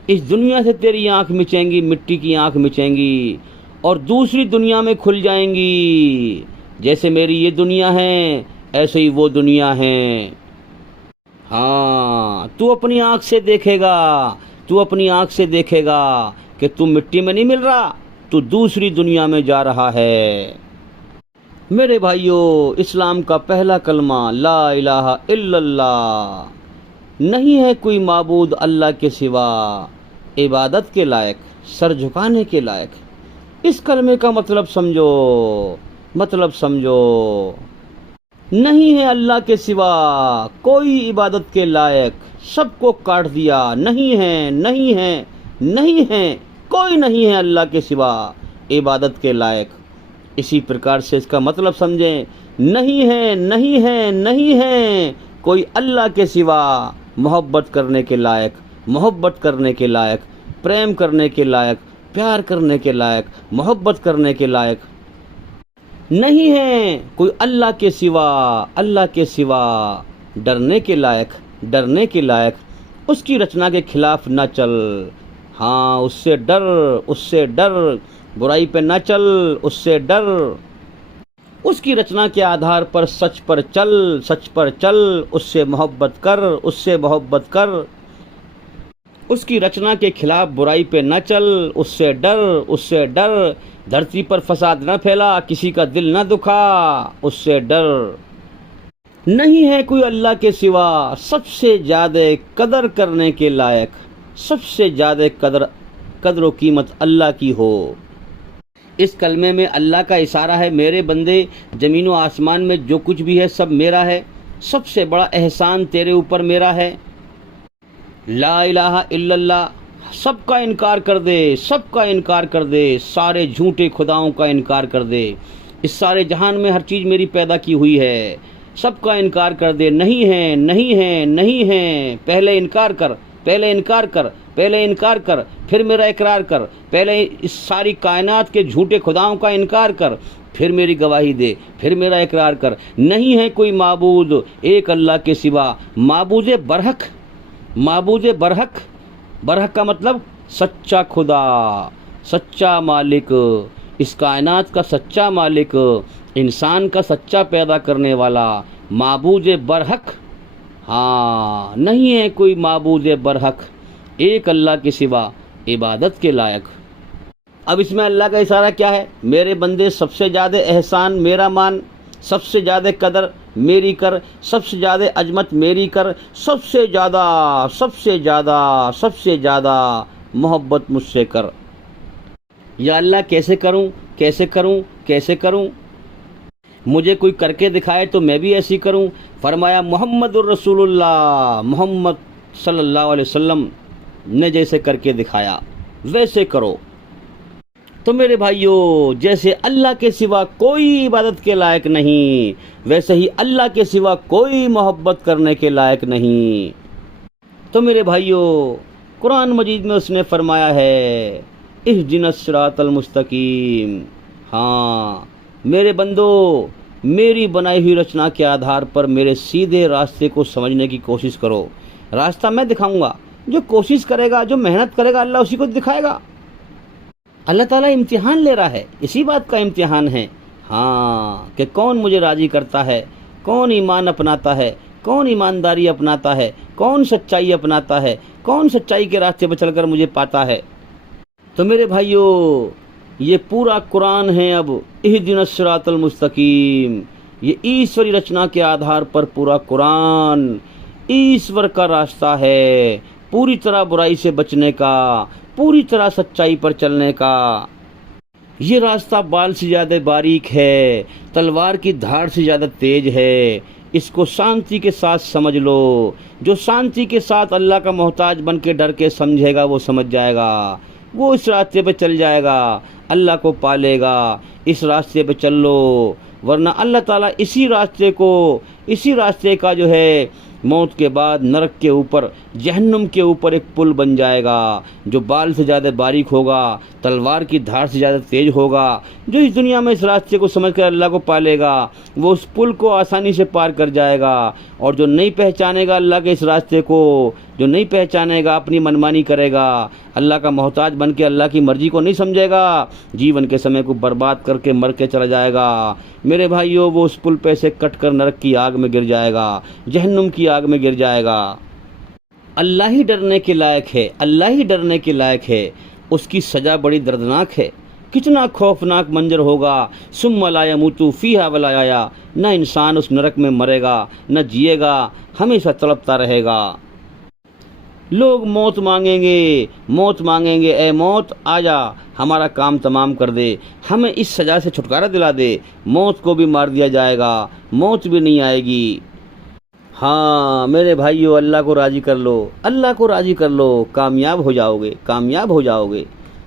इस दुनिया से तेरी आँख मिचेंगी, मिट्टी की आँख मिचेंगी और दूसरी दुनिया में खुल जाएंगी। जैसे मेरी ये दुनिया है, ऐसे ही वो दुनिया है। हाँ, तू अपनी आँख से देखेगा, तू अपनी आँख से देखेगा कि तू मिट्टी में नहीं मिल रहा, तू दूसरी दुनिया में जा रहा है। मेरे भाइयों, इस्लाम का पहला कलमा ला इलाहा इल्लल्लाह, नहीं है कोई माबूद अल्लाह के सिवा, इबादत के लायक, सर झुकाने के लायक। इस कलमे का मतलब समझो, मतलब समझो। नहीं है अल्लाह के सिवा कोई इबादत के लायक, सबको काट दिया। नहीं है, नहीं है, नहीं है, कोई नहीं है अल्लाह के सिवा इबादत के लायक। इसी प्रकार से इसका मतलब समझें, नहीं है, नहीं है, नहीं है कोई अल्लाह के सिवा मोहब्बत करने के लायक, मोहब्बत करने के लायक, प्रेम करने के लायक, प्यार करने के लायक, मोहब्बत करने के लायक। नहीं है कोई अल्लाह के सिवा, अल्लाह के सिवा डरने के लायक, डरने के लायक। उसकी रचना के खिलाफ न चल, हाँ उससे डर, उससे डर। बुराई पे न चल, उससे डर। उसकी रचना के आधार पर सच पर चल, सच पर चल। उससे मोहब्बत कर, उससे मोहब्बत कर। उसकी रचना के खिलाफ बुराई पे न चल, उससे डर, उससे डर। धरती पर फसाद न फैला, किसी का दिल न दुखा, उससे डर। नहीं है कोई अल्लाह के सिवा सबसे ज़्यादा कदर करने के लायक, सबसे ज़्यादा कदर व कीमत अल्लाह की हो। इस कलमे में अल्लाह का इशारा है, मेरे बंदे ज़मीन व आसमान में जो कुछ भी है सब मेरा है, सबसे बड़ा एहसान तेरे ऊपर मेरा है। ला इलाहा इल्लल्लाह, सबका इनकार कर दे, सबका इनकार कर दे, सारे झूठे खुदाओं का इनकार कर दे। इस सारे जहान में हर चीज़ मेरी पैदा की हुई है, सबका इनकार कर दे। नहीं है, नहीं है, नहीं है। पहले इनकार कर, पहले इनकार कर, पहले इनकार कर, फिर मेरा इकरार कर। पहले इस सारी कायनात के झूठे खुदाओं का इनकार कर, फिर मेरी गवाही दे, फिर मेरा इकरार कर। नहीं है कोई माबूद एक अल्लाह के सिवा, माबूद बरहक, माबूद बरहक। बरहक का मतलब सच्चा खुदा, सच्चा मालिक, इस कायनात का सच्चा मालिक, इंसान का सच्चा पैदा करने वाला, माबूद बरहक। हाँ, नहीं है कोई माबूद बरहक एक अल्लाह के सिवा इबादत के लायक। अब इसमें अल्लाह का इशारा क्या है? मेरे बंदे सबसे ज़्यादा एहसान मेरा मान, सबसे ज़्यादा कदर मेरी कर, सबसे ज़्यादा अजमत मेरी कर, सबसे ज़्यादा, सबसे ज़्यादा, सबसे ज़्यादा मोहब्बत मुझसे कर। या अल्लाह कैसे करूं, कैसे करूं, कैसे करूं? मुझे कोई करके दिखाए तो मैं भी ऐसी करूं। फरमाया मुहम्मदुर रसूलुल्लाह, मोहम्मद सल्लल्लाहु अलैहि वसल्लम ने जैसे करके दिखाया वैसे करो। तो मेरे भाइयों, जैसे अल्लाह के सिवा कोई इबादत के लायक नहीं, वैसे ही अल्लाह के सिवा कोई मोहब्बत करने के लायक नहीं। तो मेरे भाइयों, कुरान मजीद में उसने फरमाया है इहदिनस सिरातल मुस्तकीम। हाँ मेरे बंदो, मेरी बनाई हुई रचना के आधार पर मेरे सीधे रास्ते को समझने की कोशिश करो। रास्ता मैं दिखाऊंगा, जो कोशिश करेगा, जो मेहनत करेगा, अल्लाह उसी को दिखाएगा। अल्लाह ताला इम्तिहान ले रहा है, इसी बात का इम्तिहान है। हाँ, कि कौन मुझे राज़ी करता है, कौन ईमान अपनाता है, कौन ईमानदारी अपनाता है, कौन सच्चाई अपनाता है, कौन सच्चाई के रास्ते पर चलकर मुझे पाता है। तो मेरे भाइयों, ये पूरा कुरान है अब इहदिनस सिरातल मुस्तकीम। ये ईश्वरी रचना के आधार पर पूरा कुरान ईश्वर का रास्ता है, पूरी तरह बुराई से बचने का, पूरी तरह सच्चाई पर चलने का। ये रास्ता बाल से ज़्यादा बारीक है, तलवार की धार से ज़्यादा तेज है। इसको शांति के साथ समझ लो। जो शांति के साथ अल्लाह का मोहताज बन के डर के समझेगा वो समझ जाएगा, वो इस रास्ते पे चल जाएगा, अल्लाह को पालेगा। इस रास्ते पे चल लो, वरना अल्लाह ताला इसी रास्ते को, इसी रास्ते का जो है मौत के बाद नरक के ऊपर, जहन्नुम के ऊपर एक पुल बन जाएगा, जो बाल से ज़्यादा बारीक होगा, तलवार की धार से ज़्यादा तेज होगा। जो इस दुनिया में इस रास्ते को समझकर अल्लाह को पालेगा वो उस पुल को आसानी से पार कर जाएगा, और जो नहीं पहचानेगा अल्लाह के इस रास्ते को, जो नहीं पहचानेगा अपनी मनमानी करेगा, अल्लाह का मोहताज बन के अल्लाह की मर्ज़ी को नहीं समझेगा, जीवन के समय को बर्बाद करके मर के चला जाएगा। मेरे भाइयों, वो उस पुल पे से कट कर नरक की आग में गिर जाएगा, जहन्नुम की आग में गिर जाएगा। अल्लाह ही डरने के लायक है, अल्लाह ही डरने के लायक है। उसकी सज़ा बड़ी दर्दनाक है। कितना खौफनाक मंजर होगा। सुम्मा ला यमूतु फ़ीहा वला यहया, न इंसान उस नरक में मरेगा न जिएगा, हमेशा तड़पता रहेगा। लोग मौत मांगेंगे, मौत मांगेंगे, ए मौत आजा, हमारा काम तमाम कर दे, हमें इस सज़ा से छुटकारा दिला दे। मौत को भी मार दिया जाएगा, मौत भी नहीं आएगी। हाँ मेरे भाइयों, अल्लाह को राज़ी कर लो, अल्लाह को राज़ी कर लो, कामयाब हो जाओगे, कामयाब हो जाओगे।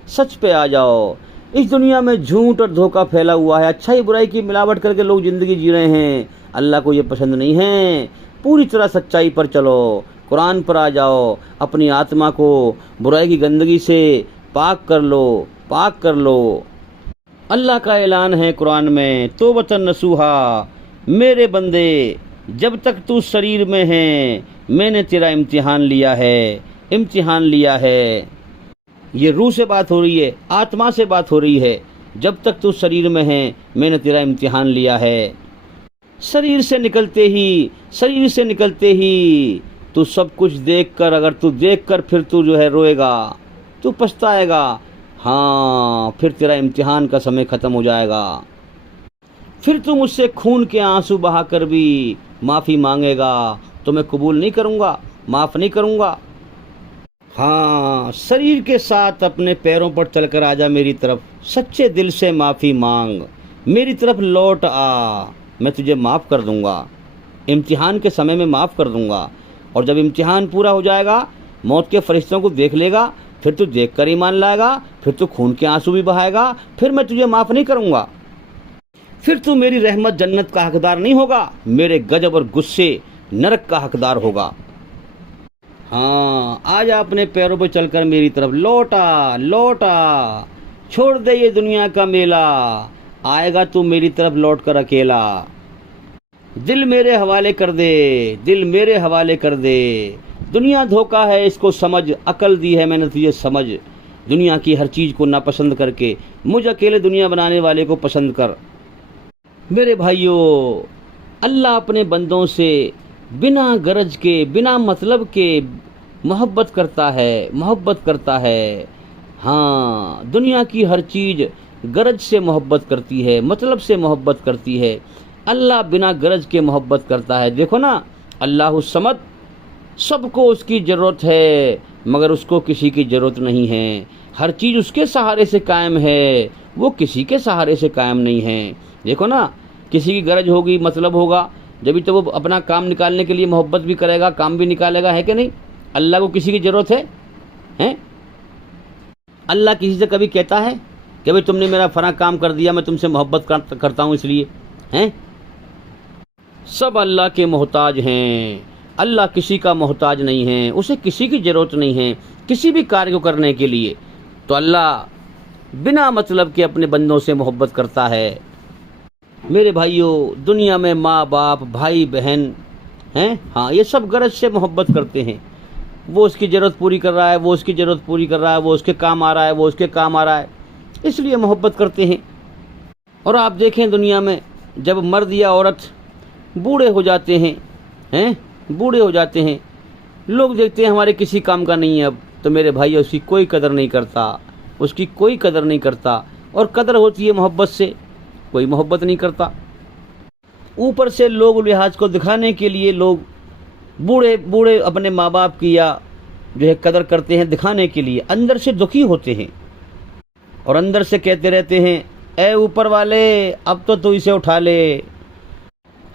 सच पे आ जाओ। इस दुनिया में झूठ और धोखा फैला हुआ है, अच्छाई बुराई की मिलावट करके लोग ज़िंदगी जी रहे हैं। अल्लाह को ये पसंद नहीं है। पूरी तरह सच्चाई पर चलो, कुरान पर आ जाओ, अपनी आत्मा को बुराई की गंदगी से पाक कर लो, पाक कर लो। अल्लाह का ऐलान है कुरान में, तौबतन नसूहा, मेरे बंदे जब तक तू शरीर में है मैंने तेरा इम्तिहान लिया है, इम्तिहान लिया है। ये रूह से बात हो रही है, आत्मा से बात हो रही है। जब तक तू शरीर में है मैंने तेरा इम्तिहान लिया है। शरीर से निकलते ही, शरीर से निकलते ही तू सब कुछ देखकर, अगर तू देखकर फिर तू जो है रोएगा, तू पछताएगा, हाँ फिर तेरा इम्तिहान का समय ख़त्म हो जाएगा। फिर तू मुझसे खून के आंसू बहाकर भी माफ़ी मांगेगा तो मैं कबूल नहीं करूँगा, माफ़ नहीं करूँगा। हाँ, शरीर के साथ अपने पैरों पर चलकर आजा मेरी तरफ, सच्चे दिल से माफ़ी मांग, मेरी तरफ लौट आ, मैं तुझे माफ़ कर दूँगा। इम्तिहान के समय में माफ़ कर दूँगा। और जब इम्तिहान पूरा हो जाएगा, मौत के फरिश्तों को देख लेगा, फिर तू देख कर ईमान लाएगा, फिर तू खून के आंसू भी बहाएगा, फिर मैं तुझे माफ़ नहीं करूँगा। फिर तू मेरी रहमत जन्नत का हकदार नहीं होगा, मेरे गजब और गुस्से नरक का हकदार होगा। हाँ, आजा अपने पैरों पर चलकर मेरी तरफ लौटा, लौटा, छोड़ दे ये दुनिया का मेला, आएगा तू मेरी तरफ लौट कर अकेला। दिल मेरे हवाले कर दे, दिल मेरे हवाले कर दे, दुनिया धोखा है इसको समझ, अकल दी है मैंने तुझे समझ। दुनिया की हर चीज़ को नापसंद करके मुझ अकेले दुनिया बनाने वाले को पसंद कर। मेरे भाइयों, अल्लाह अपने बंदों से बिना गरज के, बिना मतलब के मोहब्बत करता है, मोहब्बत करता है। हाँ, दुनिया की हर चीज़ गरज से मोहब्बत करती है, मतलब से मोहब्बत करती है। अल्लाह बिना गरज के मोहब्बत करता है। देखो ना, अल्लाहु समद, सबको उसकी ज़रूरत है मगर उसको किसी की ज़रूरत नहीं है। हर चीज़ उसके सहारे से कायम है, वो किसी के सहारे से कायम नहीं है। देखो ना, किसी की गरज होगी, मतलब होगा, जब तो वो अपना काम निकालने के लिए मोहब्बत भी करेगा, काम भी निकालेगा, है कि नहीं? अल्लाह को किसी की ज़रूरत है? हैं? अल्लाह किसी से कभी कहता है कि भाई तुमने मेरा फला काम कर दिया, मैं तुमसे मोहब्बत करता हूँ इसलिए? हैं? सब अल्लाह के मोहताज हैं। अल्लाह किसी का मोहताज नहीं है, उसे किसी की ज़रूरत नहीं है किसी भी कार्य को करने के लिए। तो अल्लाह बिना मतलब के अपने बंदों से मोहब्बत करता है। मेरे भाइयों, दुनिया में माँ बाप, भाई बहन हैं, हाँ, ये सब गरज से मोहब्बत करते हैं। वो उसकी ज़रूरत पूरी कर रहा है, वो उसकी ज़रूरत पूरी कर रहा है, वो उसके काम आ रहा है, वो उसके काम आ रहा है, इसलिए मोहब्बत करते हैं। और आप देखें, दुनिया में जब मर्द या औरत बूढ़े हो जाते हैं, बूढ़े हो जाते हैं, लोग देखते हैं हमारे किसी काम का नहीं है अब, तो मेरे भाई उसकी कोई कदर नहीं करता, उसकी कोई कदर नहीं करता। और कदर होती है मोहब्बत से, कोई मोहब्बत नहीं करता। ऊपर से लोग लिहाज को दिखाने के लिए लोग बूढ़े बूढ़े अपने माँ बाप की या जो है कदर करते हैं दिखाने के लिए, अंदर से दुखी होते हैं और अंदर से कहते रहते हैं, ए ऊपर वाले अब तो तू इसे उठा ले,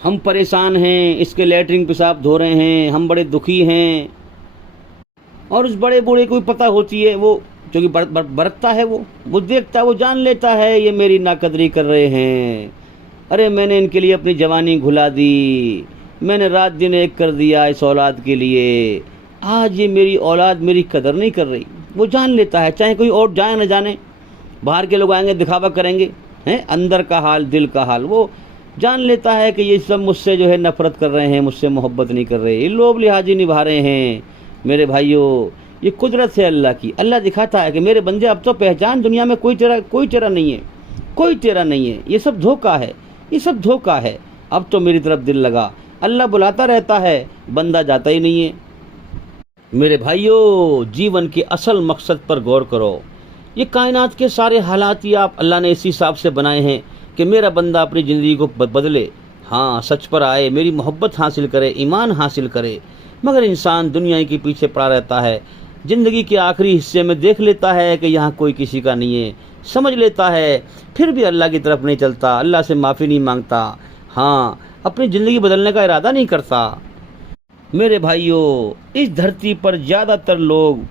हम परेशान हैं, इसके लैट्रिन पेशाब धो रहे हैं, हम बड़े दुखी हैं। और उस बड़े बूढ़े को पता होती है, वो जो कि बरतता है, वो देखता है, वो जान लेता है ये मेरी नाकदरी कर रहे हैं। अरे मैंने इनके लिए अपनी जवानी घुला दी, मैंने रात दिन एक कर दिया इस औलाद के लिए, आज ये मेरी औलाद मेरी कदर नहीं कर रही। वो जान लेता है, चाहे कोई और जाए न जाने, बाहर के लोग आएंगे दिखावा करेंगे, हैं, अंदर का हाल, दिल का हाल वो जान लेता है कि ये सब मुझसे जो है नफ़रत कर रहे हैं, मुझसे मोहब्बत नहीं कर रहे, ये लोग लिहाजी निभा रहे हैं, मेरे भाइयों, ये कुदरत है अल्लाह की। अल्लाह दिखाता है कि मेरे बंदे अब तो पहचान, दुनिया में कोई तेरा नहीं है, कोई तेरा नहीं है, ये सब धोखा है, ये सब धोखा है। अब तो मेरी तरफ दिल लगा। अल्लाह बुलाता रहता है, बंदा जाता ही नहीं है। मेरे भाइयों, जीवन के असल मकसद पर गौर करो। ये कायनात के सारे हालात ही आप अल्लाह ने इसी हिसाब से बनाए हैं कि मेरा बंदा अपनी ज़िंदगी को बदले, हाँ सच पर आए, मेरी मोहब्बत हासिल करे, ईमान हासिल करे। मगर इंसान दुनिया के पीछे पड़ा रहता है। ज़िंदगी के आखिरी हिस्से में देख लेता है कि यहाँ कोई किसी का नहीं है, समझ लेता है, फिर भी अल्लाह की तरफ नहीं चलता, अल्लाह से माफ़ी नहीं मांगता, हाँ अपनी ज़िंदगी बदलने का इरादा नहीं करता। मेरे भाइयों, इस धरती पर ज़्यादातर लोग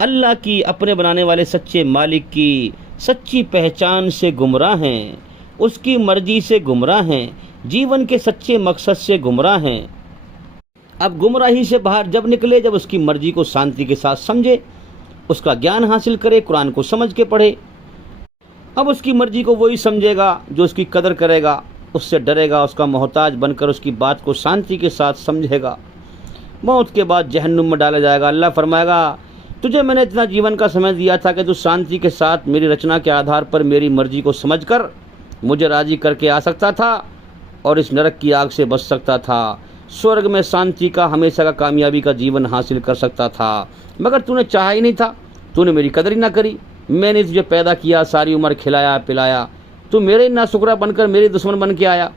अल्लाह की, अपने बनाने वाले सच्चे मालिक की सच्ची पहचान से गुमराह हैं, उसकी मर्जी से गुमराह हैं, जीवन के सच्चे मकसद से गुमराह हैं। अब गुमराही से बाहर जब निकले, जब उसकी मर्जी को शांति के साथ समझे, उसका ज्ञान हासिल करे, कुरान को समझ के पढ़े। अब उसकी मर्जी को वही समझेगा जो उसकी कदर करेगा, उससे डरेगा, उसका मोहताज बनकर उसकी बात को शांति के साथ समझेगा। मौत के बाद जहन्नुम में डाला जाएगा। अल्लाह फरमाएगा, तुझे मैंने इतना जीवन का समय दिया था कि तू शांति के साथ मेरी रचना के आधार पर मेरी मर्जी को समझकर मुझे राजी करके आ सकता था और इस नरक की आग से बच सकता था, स्वर्ग में शांति का, हमेशा का, कामयाबी का जीवन हासिल कर सकता था। मगर तूने चाहा ही नहीं था, तूने मेरी कदर ही ना करी। मैंने तुझे पैदा किया, सारी उम्र खिलाया पिलाया, तू मेरे नाशुक्रा बनकर मेरे दुश्मन बन के आया,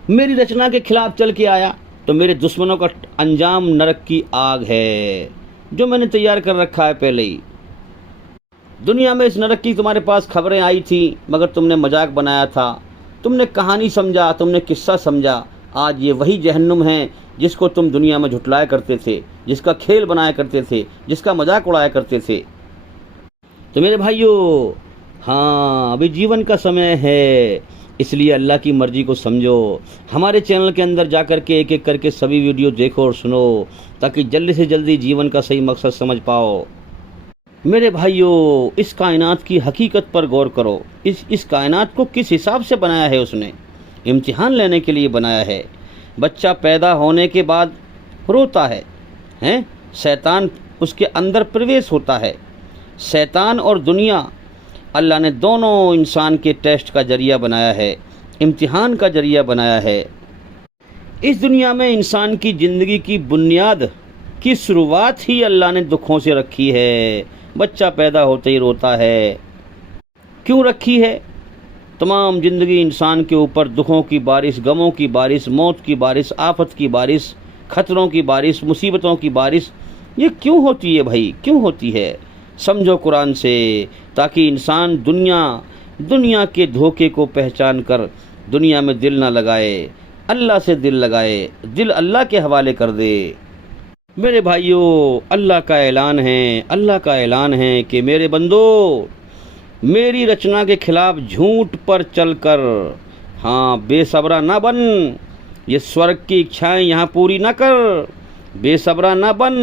मेरी रचना के खिलाफ चल के आया, तो मेरे दुश्मनों का अंजाम नरक की आग है जो मैंने तैयार कर रखा है पहले ही। दुनिया में इस नरक की तुम्हारे पास खबरें आई थी, मगर तुमने मजाक बनाया था, तुमने कहानी समझा, तुमने किस्सा समझा। आज ये वही जहन्नुम है जिसको तुम दुनिया में झुटलाया करते थे, जिसका खेल बनाया करते थे, जिसका मजाक उड़ाया करते थे। तो मेरे भाइयों, हाँ अभी जीवन का समय है, इसलिए अल्लाह की मर्जी को समझो। हमारे चैनल के अंदर जाकर के एक एक करके सभी वीडियो देखो और सुनो, ताकि जल्दी से जल्दी जीवन का सही मकसद समझ पाओ। मेरे भाइयों, इस कायनात की हकीकत पर गौर करो। इस कायनात को किस हिसाब से बनाया है उसने? इम्तिहान लेने के लिए बनाया है। बच्चा पैदा होने के बाद रोता है, शैतान उसके अंदर प्रवेश होता है। शैतान और दुनिया, अल्लाह ने दोनों इंसान के टेस्ट का जरिया बनाया है, इम्तिहान का जरिया बनाया है। इस दुनिया में इंसान की ज़िंदगी की बुनियाद की शुरुआत ही अल्लाह ने दुखों से रखी है। बच्चा पैदा होते ही रोता है। क्यों रखी है? तमाम ज़िंदगी इंसान के ऊपर दुखों की बारिश, गमों की बारिश, मौत की बारिश, आफत की बारिश, खतरों की बारिश, मुसीबतों की बारिश, ये क्यों होती है भाई, क्यों होती है? समझो कुरान से, ताकि इंसान दुनिया के धोखे को पहचान कर दुनिया में दिल ना लगाए, अल्लाह से दिल लगाए, दिल अल्लाह के हवाले कर दे। मेरे भाइयों, अल्लाह का ऐलान है, अल्लाह का ऐलान है कि मेरे बंदो, मेरी रचना के खिलाफ झूठ पर चलकर, हाँ बेसब्रा ना बन, ये स्वर्ग की इच्छाएं यहाँ पूरी ना कर, बेसब्रा ना बन,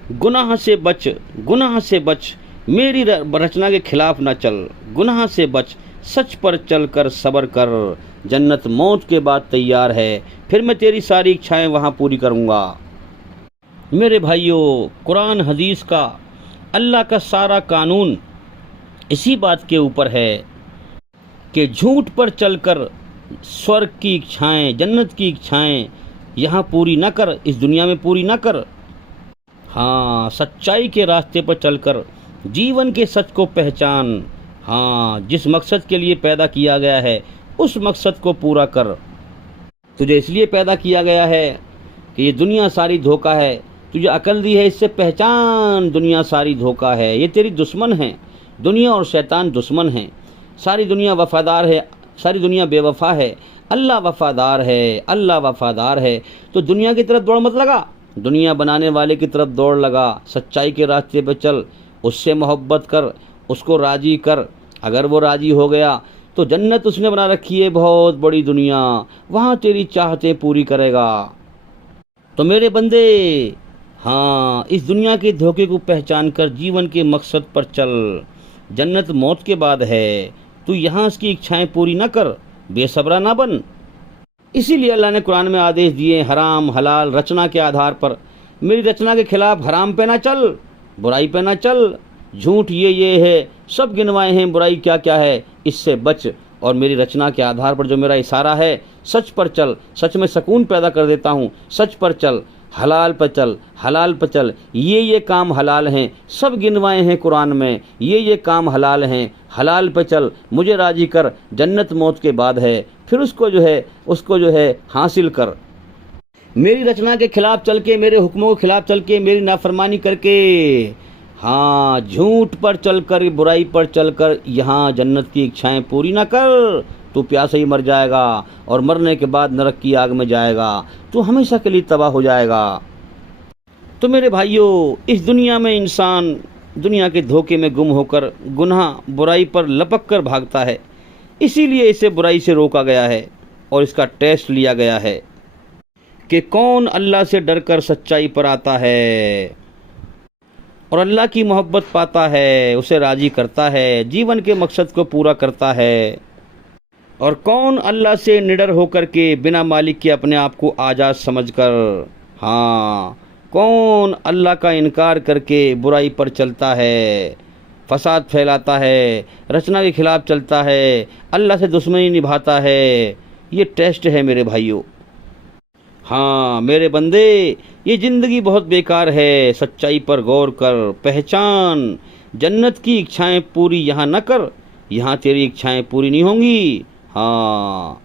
गुनाह से बच, गुनाह से बच, मेरी रचना के खिलाफ ना चल, गुनाह से बच, सच पर चल कर सब्र कर, जन्नत मौत के बाद तैयार है, फिर मैं तेरी सारी इच्छाएं वहाँ पूरी करूँगा। मेरे भाइयों, कुरान हदीस का, अल्लाह का सारा कानून इसी बात के ऊपर है कि झूठ पर चलकर स्वर्ग की इच्छाएं, जन्नत की इच्छाएं यहाँ पूरी ना कर, इस दुनिया में पूरी ना कर। हाँ, सच्चाई के रास्ते पर चलकर जीवन के सच को पहचान। हाँ, जिस मकसद के लिए पैदा किया गया है उस मकसद को पूरा कर। तुझे इसलिए पैदा किया गया है कि ये दुनिया सारी धोखा है, तुझे अकल दी है, इससे पहचान दुनिया सारी धोखा है, ये तेरी दुश्मन है, दुनिया और शैतान दुश्मन हैं। सारी दुनिया वफादार है, सारी दुनिया बेवफा है, अल्लाह वफादार है, अल्लाह वफादार है। तो दुनिया की तरफ दौड़ मत लगा, दुनिया बनाने वाले की तरफ दौड़ लगा। सच्चाई के रास्ते पर चल, उससे मोहब्बत कर, उसको राज़ी कर। अगर वो राज़ी हो गया तो जन्नत उसने बना रखी है, बहुत बड़ी दुनिया, वहाँ तेरी चाहतें पूरी करेगा। तो मेरे बंदे, हाँ, इस दुनिया के धोखे को पहचान कर जीवन के मकसद पर चल। जन्नत मौत के बाद है, तू यहाँ उसकी इच्छाएं पूरी न कर, बेसब्रा ना बन। इसीलिए अल्लाह ने कुरान में आदेश दिए, हराम हलाल रचना के आधार पर मेरी रचना के खिलाफ हराम पे ना चल, बुराई पे ना चल, झूठ ये है, सब गिनवाए हैं, बुराई क्या क्या है, इससे बच। और मेरी रचना के आधार पर जो मेरा इशारा है, सच पर चल, सच में सुकून पैदा कर देता हूँ, सच पर चल, हलाल पर चल, हलाल पर चल, ये काम हलाल हैं, सब गिनवाए हैं कुरान में, ये काम हलाल हैं, हलाल पर चल, मुझे राजी कर, जन्नत मौत के बाद है, फिर उसको जो है हासिल कर। मेरी रचना के खिलाफ चल के, मेरे हुक्मों के खिलाफ चल के, मेरी नाफरमानी करके, हाँ, झूठ पर चलकर, बुराई पर चलकर यहाँ जन्नत की इच्छाएं पूरी ना कर, तू प्यासे ही मर जाएगा और मरने के बाद नरक की आग में जाएगा, तू हमेशा के लिए तबाह हो जाएगा। तो मेरे भाइयों, इस दुनिया में इंसान दुनिया के धोखे में गुम होकर गुनाह बुराई पर लपक कर भागता है, इसीलिए इसे बुराई से रोका गया है और इसका टेस्ट लिया गया है कि कौन अल्लाह से डरकर सच्चाई पर आता है और अल्लाह की मोहब्बत पाता है, उसे राजी करता है, जीवन के मकसद को पूरा करता है, और कौन अल्लाह से निडर होकर के बिना मालिक के अपने आप को आज़ाद समझकर, हाँ, कौन अल्लाह का इनकार करके बुराई पर चलता है, फसाद फैलाता है, रचना के खिलाफ चलता है, अल्लाह से दुश्मनी निभाता है। ये टेस्ट है मेरे भाइयों। हाँ मेरे बंदे, ये ज़िंदगी बहुत बेकार है, सच्चाई पर गौर कर, पहचान, जन्नत की इच्छाएं पूरी यहाँ न कर, यहाँ तेरी इच्छाएं पूरी नहीं होंगी। हाँ,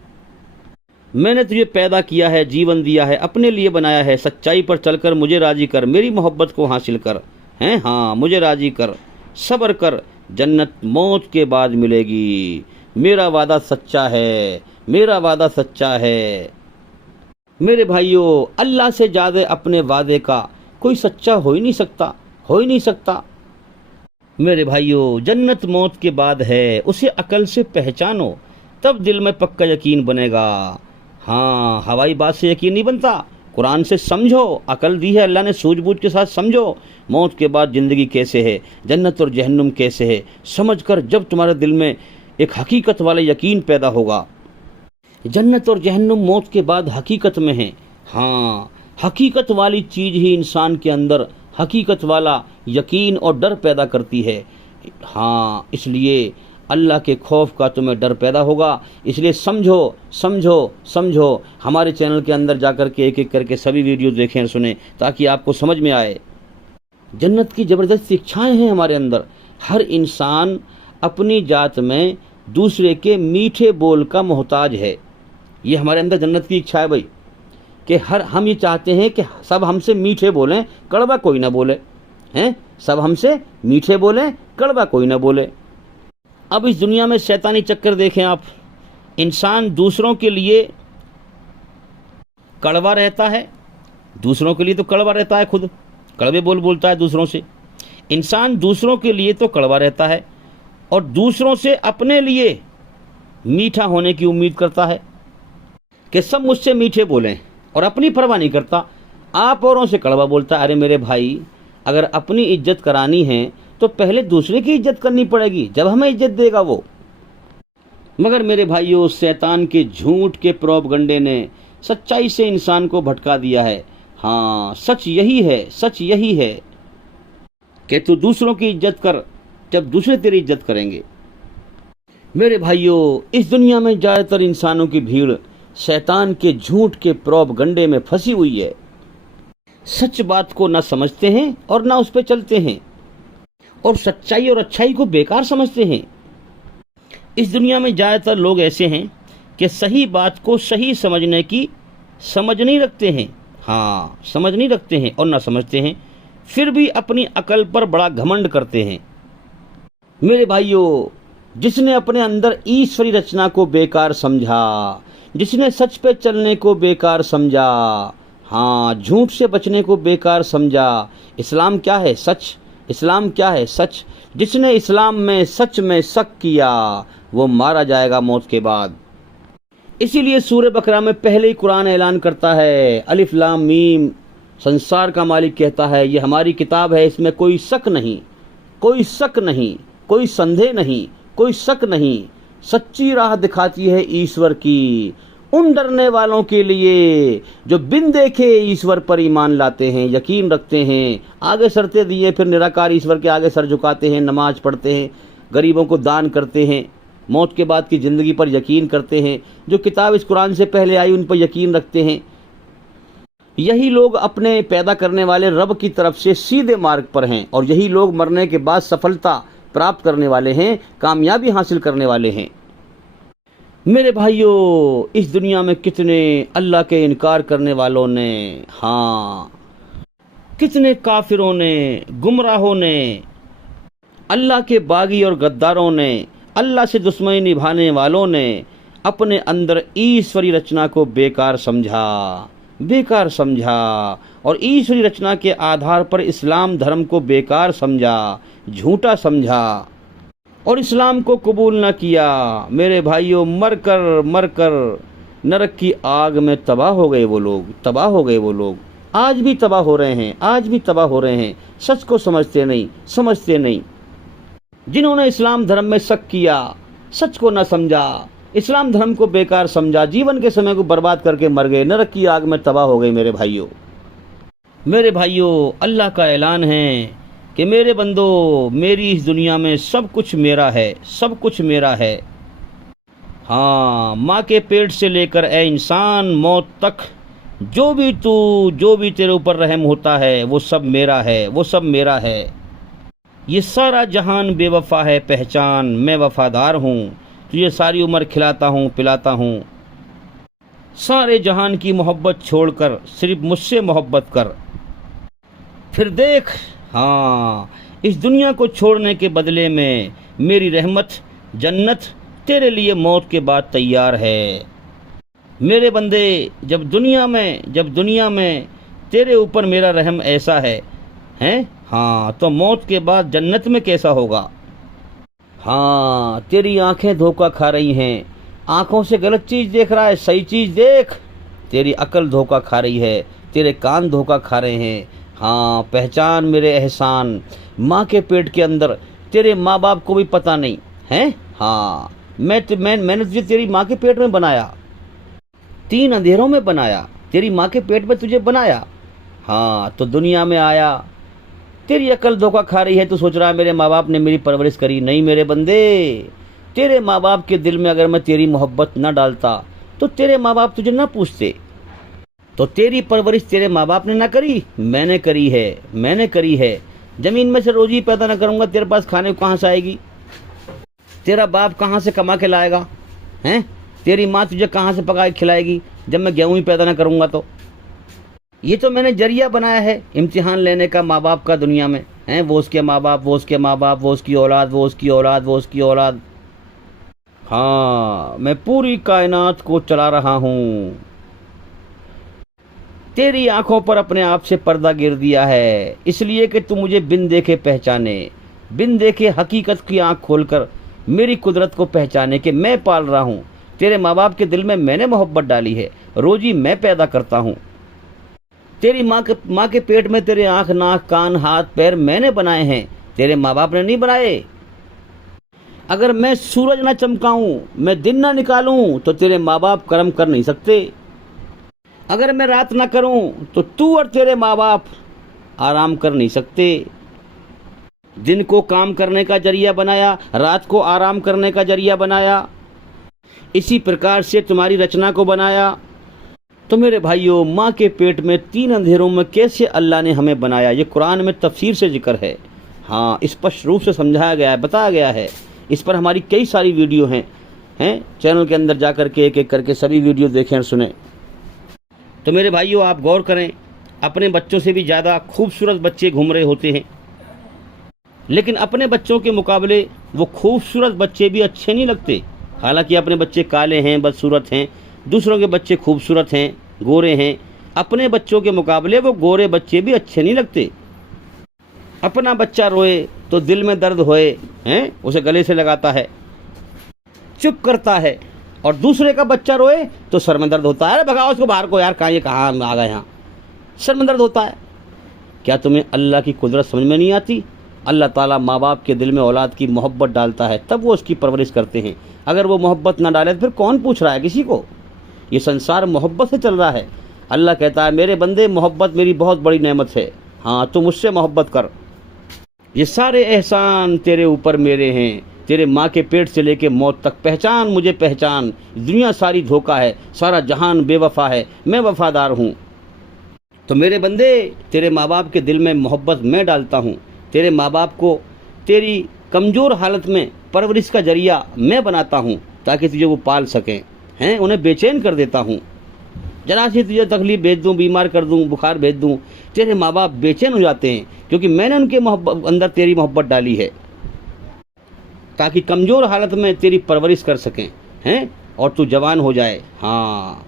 मैंने तुझे पैदा किया है, जीवन दिया है, अपने लिए बनाया है, सच्चाई पर चलकर मुझे राजी कर, मेरी मोहब्बत को हासिल कर, हैं, हाँ, मुझे राजी कर, सब्र कर, जन्नत मौत के बाद मिलेगी। मेरा वादा सच्चा है, मेरा वादा सच्चा है। मेरे भाइयों, अल्लाह से ज़्यादा अपने वादे का कोई सच्चा हो ही नहीं सकता, हो ही नहीं सकता। मेरे भाइयों, जन्नत मौत के बाद है, उसे अकल से पहचानो, तब दिल में पक्का यकीन बनेगा। हाँ, हवाई बात से यकीन नहीं बनता, कुरान से समझो, अकल दी है अल्लाह ने, सूझबूझ के साथ समझो, मौत के बाद ज़िंदगी कैसे है, जन्नत और जहन्नुम कैसे है, समझकर जब तुम्हारे दिल में एक हकीकत वाला यकीन पैदा होगा, जन्नत और जहन्नुम मौत के बाद हकीकत में है। हाँ, हकीकत वाली चीज़ ही इंसान के अंदर हकीकत वाला यकीन और डर पैदा करती है। हाँ, इसलिए अल्लाह के खौफ का तुम्हें डर पैदा होगा। इसलिए समझो समझो समझो, हमारे चैनल के अंदर जाकर के एक एक करके सभी वीडियो देखें और सुने, ताकि आपको समझ में आए। जन्नत की ज़बरदस्त इच्छाएं हैं हमारे अंदर। हर इंसान अपनी जात में दूसरे के मीठे बोल का मोहताज है। ये हमारे अंदर जन्नत की इच्छा है भाई, कि हम ये चाहते हैं कि सब हमसे मीठे बोलें, कड़वा कोई ना बोले, हैं, सब हमसे मीठे बोलें, कड़वा कोई ना बोले। अब इस दुनिया में शैतानी चक्कर देखें आप, इंसान दूसरों के लिए कड़वा रहता है, दूसरों के लिए तो कड़वा रहता है, खुद कड़वे बोल बोलता है दूसरों से। इंसान दूसरों के लिए तो कड़वा रहता है और दूसरों से अपने लिए मीठा होने की उम्मीद करता है कि सब मुझसे मीठे बोलें, और अपनी परवाह नहीं करता, आप औरों से कड़वा बोलता है। अरे मेरे भाई, अगर अपनी इज्जत करानी है तो पहले दूसरे की इज्जत करनी पड़ेगी, जब हमें इज्जत देगा वो। मगर मेरे भाइयों, शैतान के झूठ के प्रोपगंडे ने सच्चाई से इंसान को भटका दिया है। हाँ, सच यही है, सच यही है कि तू दूसरों की इज्जत कर, जब दूसरे तेरी इज्जत करेंगे। मेरे भाइयों, इस दुनिया में ज़्यादातर इंसानों की भीड़ शैतान के झूठ के प्रोपगंडे में फंसी हुई है। सच बात को ना समझते हैं और ना उस पर चलते हैं, और सच्चाई और अच्छाई को बेकार समझते हैं। इस दुनिया में ज़्यादातर लोग ऐसे हैं कि सही बात को सही समझने की समझ नहीं रखते हैं। हाँ, समझ नहीं रखते हैं और ना समझते हैं, फिर भी अपनी अकल पर बड़ा घमंड करते हैं। मेरे भाइयों, जिसने अपने अंदर ईश्वरी रचना को बेकार समझा, जिसने सच पे चलने को बेकार समझा, हाँ, झूठ से बचने को बेकार समझा, इस्लाम क्या है? सच। इस्लाम क्या है? सच। जिसने इस्लाम में सच में शक किया, वो मारा जाएगा मौत के बाद। इसीलिए सूरह बकरा में पहले ही कुरान ऐलान करता है, अलिफ लाम मीम, संसार का मालिक कहता है, ये हमारी किताब है, इसमें कोई शक नहीं, कोई शक नहीं, कोई संदेह नहीं, कोई शक नहीं, सच्ची राह दिखाती है ईश्वर की उन डरने वालों के लिए जो बिन देखे ईश्वर पर ईमान लाते हैं, यकीन रखते हैं, आगे सरते दिए फिर निराकार ईश्वर के आगे सर झुकाते हैं, नमाज पढ़ते हैं, गरीबों को दान करते हैं, मौत के बाद की ज़िंदगी पर यकीन करते हैं, जो किताब इस कुरान से पहले आई उन पर यकीन रखते हैं। यही लोग अपने पैदा करने वाले रब की तरफ से सीधे मार्ग पर हैं और यही लोग मरने के बाद सफलता प्राप्त करने वाले हैं, कामयाबी हासिल करने वाले हैं। मेरे भाइयों, इस दुनिया में कितने अल्लाह के इनकार करने वालों ने, हाँ, कितने काफिरों ने, गुमराहों ने, अल्लाह के बागी और गद्दारों ने, अल्लाह से दुश्मनी निभाने वालों ने अपने अंदर ईश्वरी रचना को बेकार समझा और ईश्वरी रचना के आधार पर इस्लाम धर्म को बेकार समझा, झूठा समझा और इस्लाम को कबूल न किया। मेरे भाइयों, मर कर नरक की आग में तबाह हो गए वो लोग, आज भी तबाह हो रहे हैं, सच को समझते नहीं। जिन्होंने इस्लाम धर्म में शक किया, सच को न समझा, इस्लाम धर्म को बेकार समझा, जीवन के समय को बर्बाद करके मर गए, नरक की आग में तबाह हो गए। मेरे भाइयों, अल्लाह का ऐलान है कि मेरे बंदो, मेरी इस दुनिया में सब कुछ मेरा है। हाँ, माँ के पेट से लेकर ए इंसान मौत तक जो भी तेरे ऊपर रहम होता है वो सब मेरा है। ये सारा जहान बेवफा है, पहचान मैं वफादार हूँ, तुझे सारी उम्र खिलाता हूँ पिलाता हूँ। सारे जहान की मोहब्बत छोड़कर सिर्फ मुझसे मोहब्बत कर, फिर देख, हाँ, इस दुनिया को छोड़ने के बदले में मेरी रहमत, जन्नत तेरे लिए मौत के बाद तैयार है। मेरे बंदे, जब दुनिया में तेरे ऊपर मेरा रहम ऐसा है, हाँ, तो मौत के बाद जन्नत में कैसा होगा। हाँ, तेरी आंखें धोखा खा रही हैं, आंखों से गलत चीज़ देख रहा है, सही चीज़ देख। तेरी अकल धोखा खा रही है, तेरे कान धोखा खा रहे हैं। हाँ, पहचान मेरे एहसान। माँ के पेट के अंदर तेरे माँ बाप को भी पता नहीं है। हाँ, मैंने तुझे तेरी माँ के पेट में बनाया, 3 अंधेरों में बनाया, तेरी माँ के पेट में तुझे बनाया। हाँ, तो दुनिया में आया, तेरी अकल धोखा खा रही है, तो सोच रहा है मेरे माँ बाप ने मेरी परवरिश करी। नहीं मेरे बंदे, तेरे माँ बाप के दिल में अगर मैं तेरी मोहब्बत न डालता तो तेरे माँ बाप तुझे न पूछते। तो तेरी परवरिश तेरे माँ बाप ने ना करी, मैंने करी है। ज़मीन में से रोजी पैदा ना करूँगा, तेरे पास खाने को कहाँ से आएगी? तेरा बाप कहाँ से कमा के लाएगा? तेरी माँ तुझे कहाँ से पका के खिलाएगी जब मैं गेहूँ ही पैदा ना करूँगा? तो ये तो मैंने जरिया बनाया है इम्तिहान लेने का माँ बाप का दुनिया में। वो उसके माँ बाप, वो उसकी औलाद। हाँ, मैं पूरी कायनात को चला रहा हूँ। तेरी आंखों पर अपने आप से पर्दा गिर दिया है, इसलिए कि तू मुझे बिन देखे पहचाने, बिन देखे हकीकत की आंख खोलकर मेरी कुदरत को पहचाने कि मैं पाल रहा हूँ। तेरे माँ बाप के दिल में मैंने मोहब्बत डाली है, रोजी मैं पैदा करता हूँ। तेरी माँ के पेट में तेरे आँख, नाक, कान, हाथ, पैर मैंने बनाए हैं, तेरे माँ बाप ने नहीं बनाए। अगर मैं सूरज ना चमकाऊं, मैं दिन ना निकालूं, तो तेरे माँ बाप कर्म कर नहीं सकते। अगर मैं रात ना करूं, तो तू और तेरे माँ बाप आराम कर नहीं सकते। दिन को काम करने का जरिया बनाया, रात को आराम करने का जरिया बनाया, इसी प्रकार से तुम्हारी रचना को बनाया। तो मेरे भाइयों, माँ के पेट में 3 अंधेरों में कैसे अल्लाह ने हमें बनाया, ये कुरान में तफसीर से जिक्र है। हाँ, स्पष्ट रूप से समझाया गया है, बताया गया है। इस पर हमारी कई सारी वीडियो हैं चैनल के अंदर जा कर के एक एक करके सभी वीडियो देखें और सुने। तो मेरे भाइयों, आप गौर करें, अपने बच्चों से भी ज़्यादा खूबसूरत बच्चे घूम रहे होते हैं, लेकिन अपने बच्चों के मुकाबले वो खूबसूरत बच्चे भी अच्छे नहीं लगते। हालांकि अपने बच्चे काले हैं, बदसूरत हैं, दूसरों के बच्चे खूबसूरत हैं, गोरे हैं, अपने बच्चों के मुकाबले वो गोरे बच्चे भी अच्छे नहीं लगते। अपना बच्चा रोए तो दिल में दर्द होए, उसे गले से लगाता है, चुप करता है, और दूसरे का बच्चा रोए तो सर में दर्द होता है, अरे भगाओ उसको बाहर को यार, कहाँ आ गए यहाँ, सर में दर्द होता है। क्या तुम्हें अल्लाह की कुदरत समझ में नहीं आती? अल्लाह ताला माँ बाप के दिल में औलाद की मोहब्बत डालता है, तब वो उसकी परवरिश करते हैं। अगर वो मोहब्बत ना डाले तो फिर कौन पूछ रहा है किसी को? ये संसार मोहब्बत से चल रहा है। अल्लाह कहता है मेरे बंदे मोहब्बत मेरी बहुत बड़ी नेमत है, हाँ तू मुझसे मोहब्बत कर। ये सारे एहसान तेरे ऊपर मेरे हैं, तेरे माँ के पेट से लेके मौत तक पहचान मुझे पहचान। दुनिया सारी धोखा है, सारा जहान बेवफा है, मैं वफादार हूँ। तो मेरे बंदे तेरे माँ बाप के दिल में मोहब्बत मैं डालता हूँ, तेरे माँ बाप को तेरी कमज़ोर हालत में परवरिश का जरिया मैं बनाता हूँ ताकि तुझे वो पाल सकें, हैं उन्हें बेचैन कर देता हूँ। जरा सी तुझे तकलीफ भेज दूँ, बीमार कर दूँ, बुखार भेज दूँ, तेरे माँ बाप बेचैन हो जाते हैं क्योंकि मैंने उनके अंदर तेरी मोहब्बत डाली है ताकि कमज़ोर हालत में तेरी परवरिश कर सकें, हैं और तू जवान हो जाए। हाँ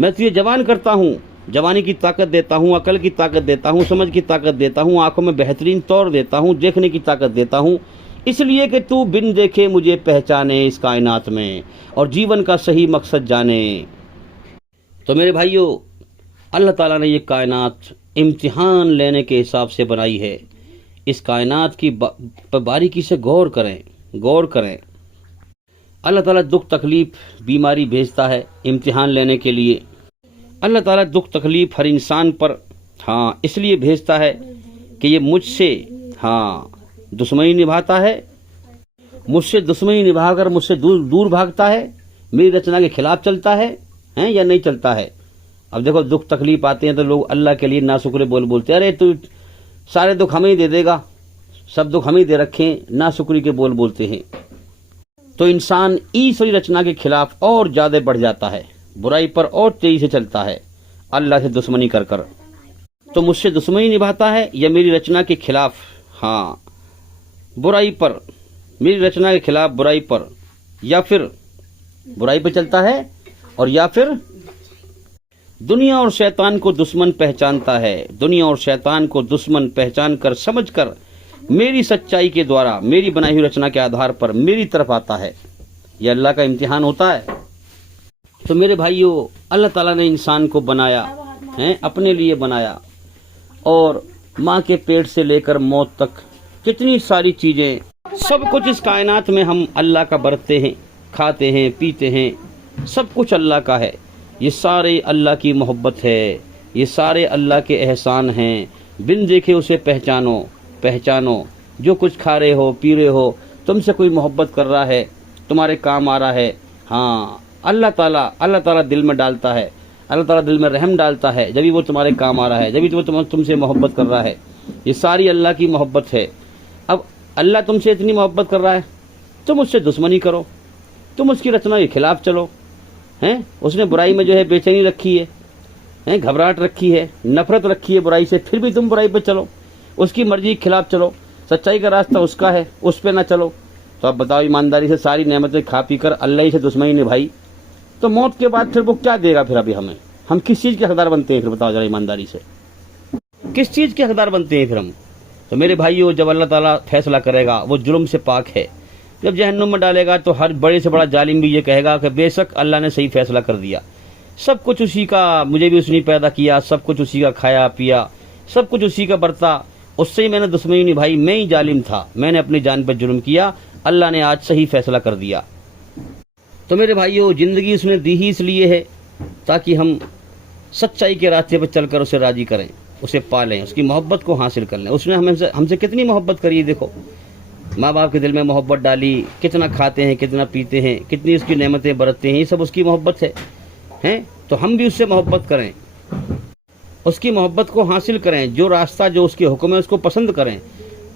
मैं तुझे जवान करता हूँ, जवानी की ताकत देता हूँ, अकल की ताकत देता हूँ, समझ की ताकत देता हूँ, आंखों में बेहतरीन तौर देता हूँ, देखने की ताकत देता हूँ, इसलिए कि तू बिन देखे मुझे पहचाने इस कायनात में और जीवन का सही मकसद जाने। तो मेरे भाइयों, अल्लाह ताला ने ये कायनात इम्तिहान लेने के हिसाब से बनाई है। इस कायनात की बारीकी से गौर करें, गौर करें। अल्लाह ताला दुख तकलीफ़ बीमारी भेजता है इम्तिहान लेने के लिए। अल्लाह ताला दुख तकलीफ़ हर इंसान पर हाँ इसलिए भेजता है कि ये मुझसे हाँ दुश्मनी निभाता है, मुझसे दुश्मनी निभाकर मुझसे दूर दूर भागता है, मेरी रचना के खिलाफ चलता है, हैं या नहीं चलता है। अब देखो दुख तकलीफ आते हैं तो लोग अल्लाह के लिए नाशुक्रे बोलते अरे तू सारे दुख हमें ही दे देगा, सब दुख हमें ही दे रखे, नाशुक्री के बोलते हैं। तो इंसान ईश्वरी रचना के खिलाफ और ज़्यादा बढ़ जाता है, बुराई पर और तेजी से चलता है अल्लाह से दुश्मनी कर कर। तो मुझसे दुश्मनी निभाता है या मेरी रचना के खिलाफ हाँ बुराई पर, मेरी रचना के खिलाफ बुराई पर, या फिर बुराई पर चलता है और या फिर दुनिया और शैतान को दुश्मन पहचानता है, दुनिया और शैतान को दुश्मन पहचान कर समझ कर मेरी सच्चाई के द्वारा मेरी बनाई हुई रचना के आधार पर मेरी तरफ आता है। यह अल्लाह का इम्तिहान होता है। तो मेरे भाइयों, अल्लाह ताला ने इंसान को बनाया है, अपने लिए बनाया, और माँ के पेट से लेकर मौत तक कितनी सारी चीज़ें, सब कुछ इस कायनात में हम अल्लाह का बरतते हैं, खाते हैं, पीते हैं, सब कुछ अल्लाह का है। ये सारे अल्लाह की मोहब्बत है, ये सारे अल्लाह के एहसान हैं। बिन देखे उसे पहचानो, पहचानो। जो कुछ खा रहे हो, पी रहे हो, तुमसे कोई मोहब्बत कर रहा है, तुम्हारे काम आ रहा है, हाँ अल्लाह ताला दिल में डालता है, अल्लाह ताला दिल में रहम डालता है, जब भी वो तुम्हारे काम आ रहा है, जब भी वो तुमसे मोहब्बत कर रहा है। ये सारी अल्लाह की मोहब्बत है। अब अल्लाह तुमसे इतनी मोहब्बत कर रहा है, तुम उससे दुश्मनी करो, तुम उसकी रचना के खिलाफ चलो, हैं उसने बुराई में जो है बेचैनी रखी है, घबराहट रखी है, नफरत रखी है बुराई से, फिर भी तुम बुराई पर चलो, उसकी मर्जी के खिलाफ चलो। सच्चाई का रास्ता उसका है, उस पर ना चलो। तो अब बताओ, ईमानदारी से सारी नेमतें खा पी कर अल्लाह ही से दुश्मनी निभाई, तो मौत के बाद फिर वो क्या देगा? फिर अभी हम किस चीज़ के हकदार बनते हैं? फिर बताओ जरा ईमानदारी से, किस चीज़ के हकदार बनते हैं फिर हम? तो मेरे भाइयों, जब अल्लाह ताला फैसला करेगा, वो जुल्म से पाक है, जब जहन्नुम में डालेगा तो हर बड़े से बड़ा जालिम भी ये कहेगा कि बेशक अल्लाह ने सही फैसला कर दिया, सब कुछ उसी का, मुझे भी उसने पैदा किया, सब कुछ उसी का खाया पिया, सब कुछ उसी का बरता, उससे ही मैंने दुश्मनी निभाई, मैं ही जालिम था, मैंने अपनी जान पर जुल्म किया, अल्लाह ने आज सही फैसला कर दिया। तो मेरे भाइयों, ज़िंदगी उसने दी ही इसलिए है ताकि हम सच्चाई के रास्ते पर चलकर उसे राज़ी करें, उसे पालें, उसकी मोहब्बत को हासिल कर लें। उसने हमसे कितनी मोहब्बत करी, देखो माँ बाप के दिल में मोहब्बत डाली, कितना खाते हैं, कितना पीते हैं, कितनी उसकी नेमतें बरतते हैं, ये सब उसकी मोहब्बत है। तो हम भी उससे मोहब्बत करें, उसकी मोहब्बत को हासिल करें, जो रास्ता जो उसके हुक्म है उसको पसंद करें,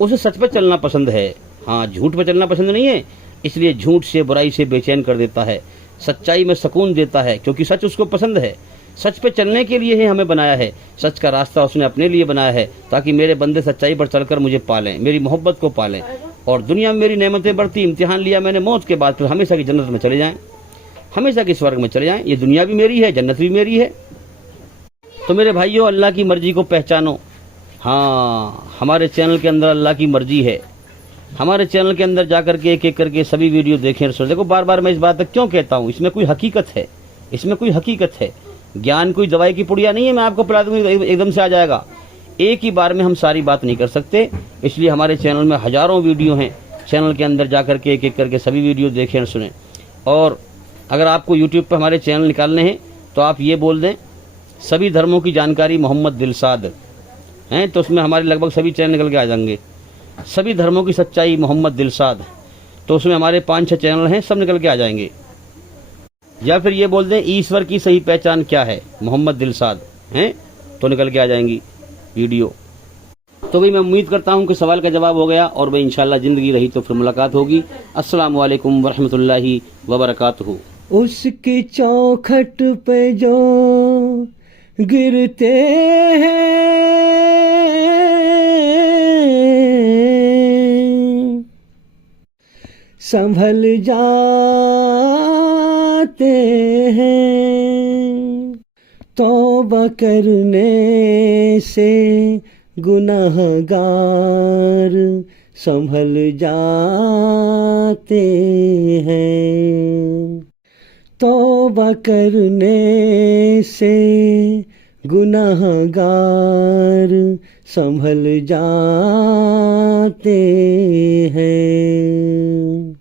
उसे सच पर चलना पसंद है, हाँ झूठ पर चलना पसंद नहीं है। इसलिए झूठ से, बुराई से बेचैन कर देता है, सच्चाई में सुकून देता है, क्योंकि सच उसको पसंद है। सच पे चलने के लिए ही हमें बनाया है, सच का रास्ता उसने अपने लिए बनाया है ताकि मेरे बंदे सच्चाई पर चलकर मुझे पालें, मेरी मोहब्बत को पालें, और दुनिया में मेरी नेमतें बढ़ती, इम्तिहान लिया मैंने मौत के बाद, फिर हमेशा की जन्नत में चले जाएं, हमेशा की स्वर्ग में चले जाएं। ये दुनिया भी मेरी है, जन्नत भी मेरी है। तो मेरे भाइयों, अल्लाह की मर्जी को पहचानो। हाँ, हमारे चैनल के अंदर अल्लाह की मर्जी है। हमारे चैनल के अंदर जाकर के एक एक करके सभी वीडियो देखें। देखो, बार बार मैं इस बात तक क्यों कहता हूँ, इसमें कोई हकीकत है, इसमें कोई हकीकत है। ज्ञान कोई दवाई की पुड़िया नहीं है, मैं आपको पिला दूंगी एकदम से आ जाएगा। एक ही बार में हम सारी बात नहीं कर सकते, इसलिए हमारे चैनल में हज़ारों वीडियो हैं। चैनल के अंदर जा करके एक एक करके सभी वीडियो देखें और सुनें। और अगर आपको यूट्यूब पर हमारे चैनल निकालने हैं तो आप ये बोल दें सभी धर्मों की जानकारी मोहम्मद दिलसाद हैं, तो उसमें हमारे लगभग सभी चैनल निकल के आ जाएंगे। सभी धर्मों की सच्चाई मोहम्मद दिलसाद, तो उसमें हमारे 5-6 चैनल हैं, सब निकल के आ जाएंगे। या फिर ये बोल दें ईश्वर की सही पहचान क्या है मोहम्मद दिलसाद हैं, तो निकल के आ जाएंगी वीडियो। तो भाई मैं उम्मीद करता हूँ कि सवाल का जवाब हो गया, और भाई इंशाल्लाह ज़िंदगी रही तो फिर मुलाकात होगी। अस्सलाम वालेकुम वरहमतुल्लाहि वबरकातुहू। उसकी चौखट पे जो गिरते हैं संभल जाते हैं, तौबा करने से गुनाहगार संभल जाते हैं, तौबा करने से गुनाहगार संभल जाते हैं।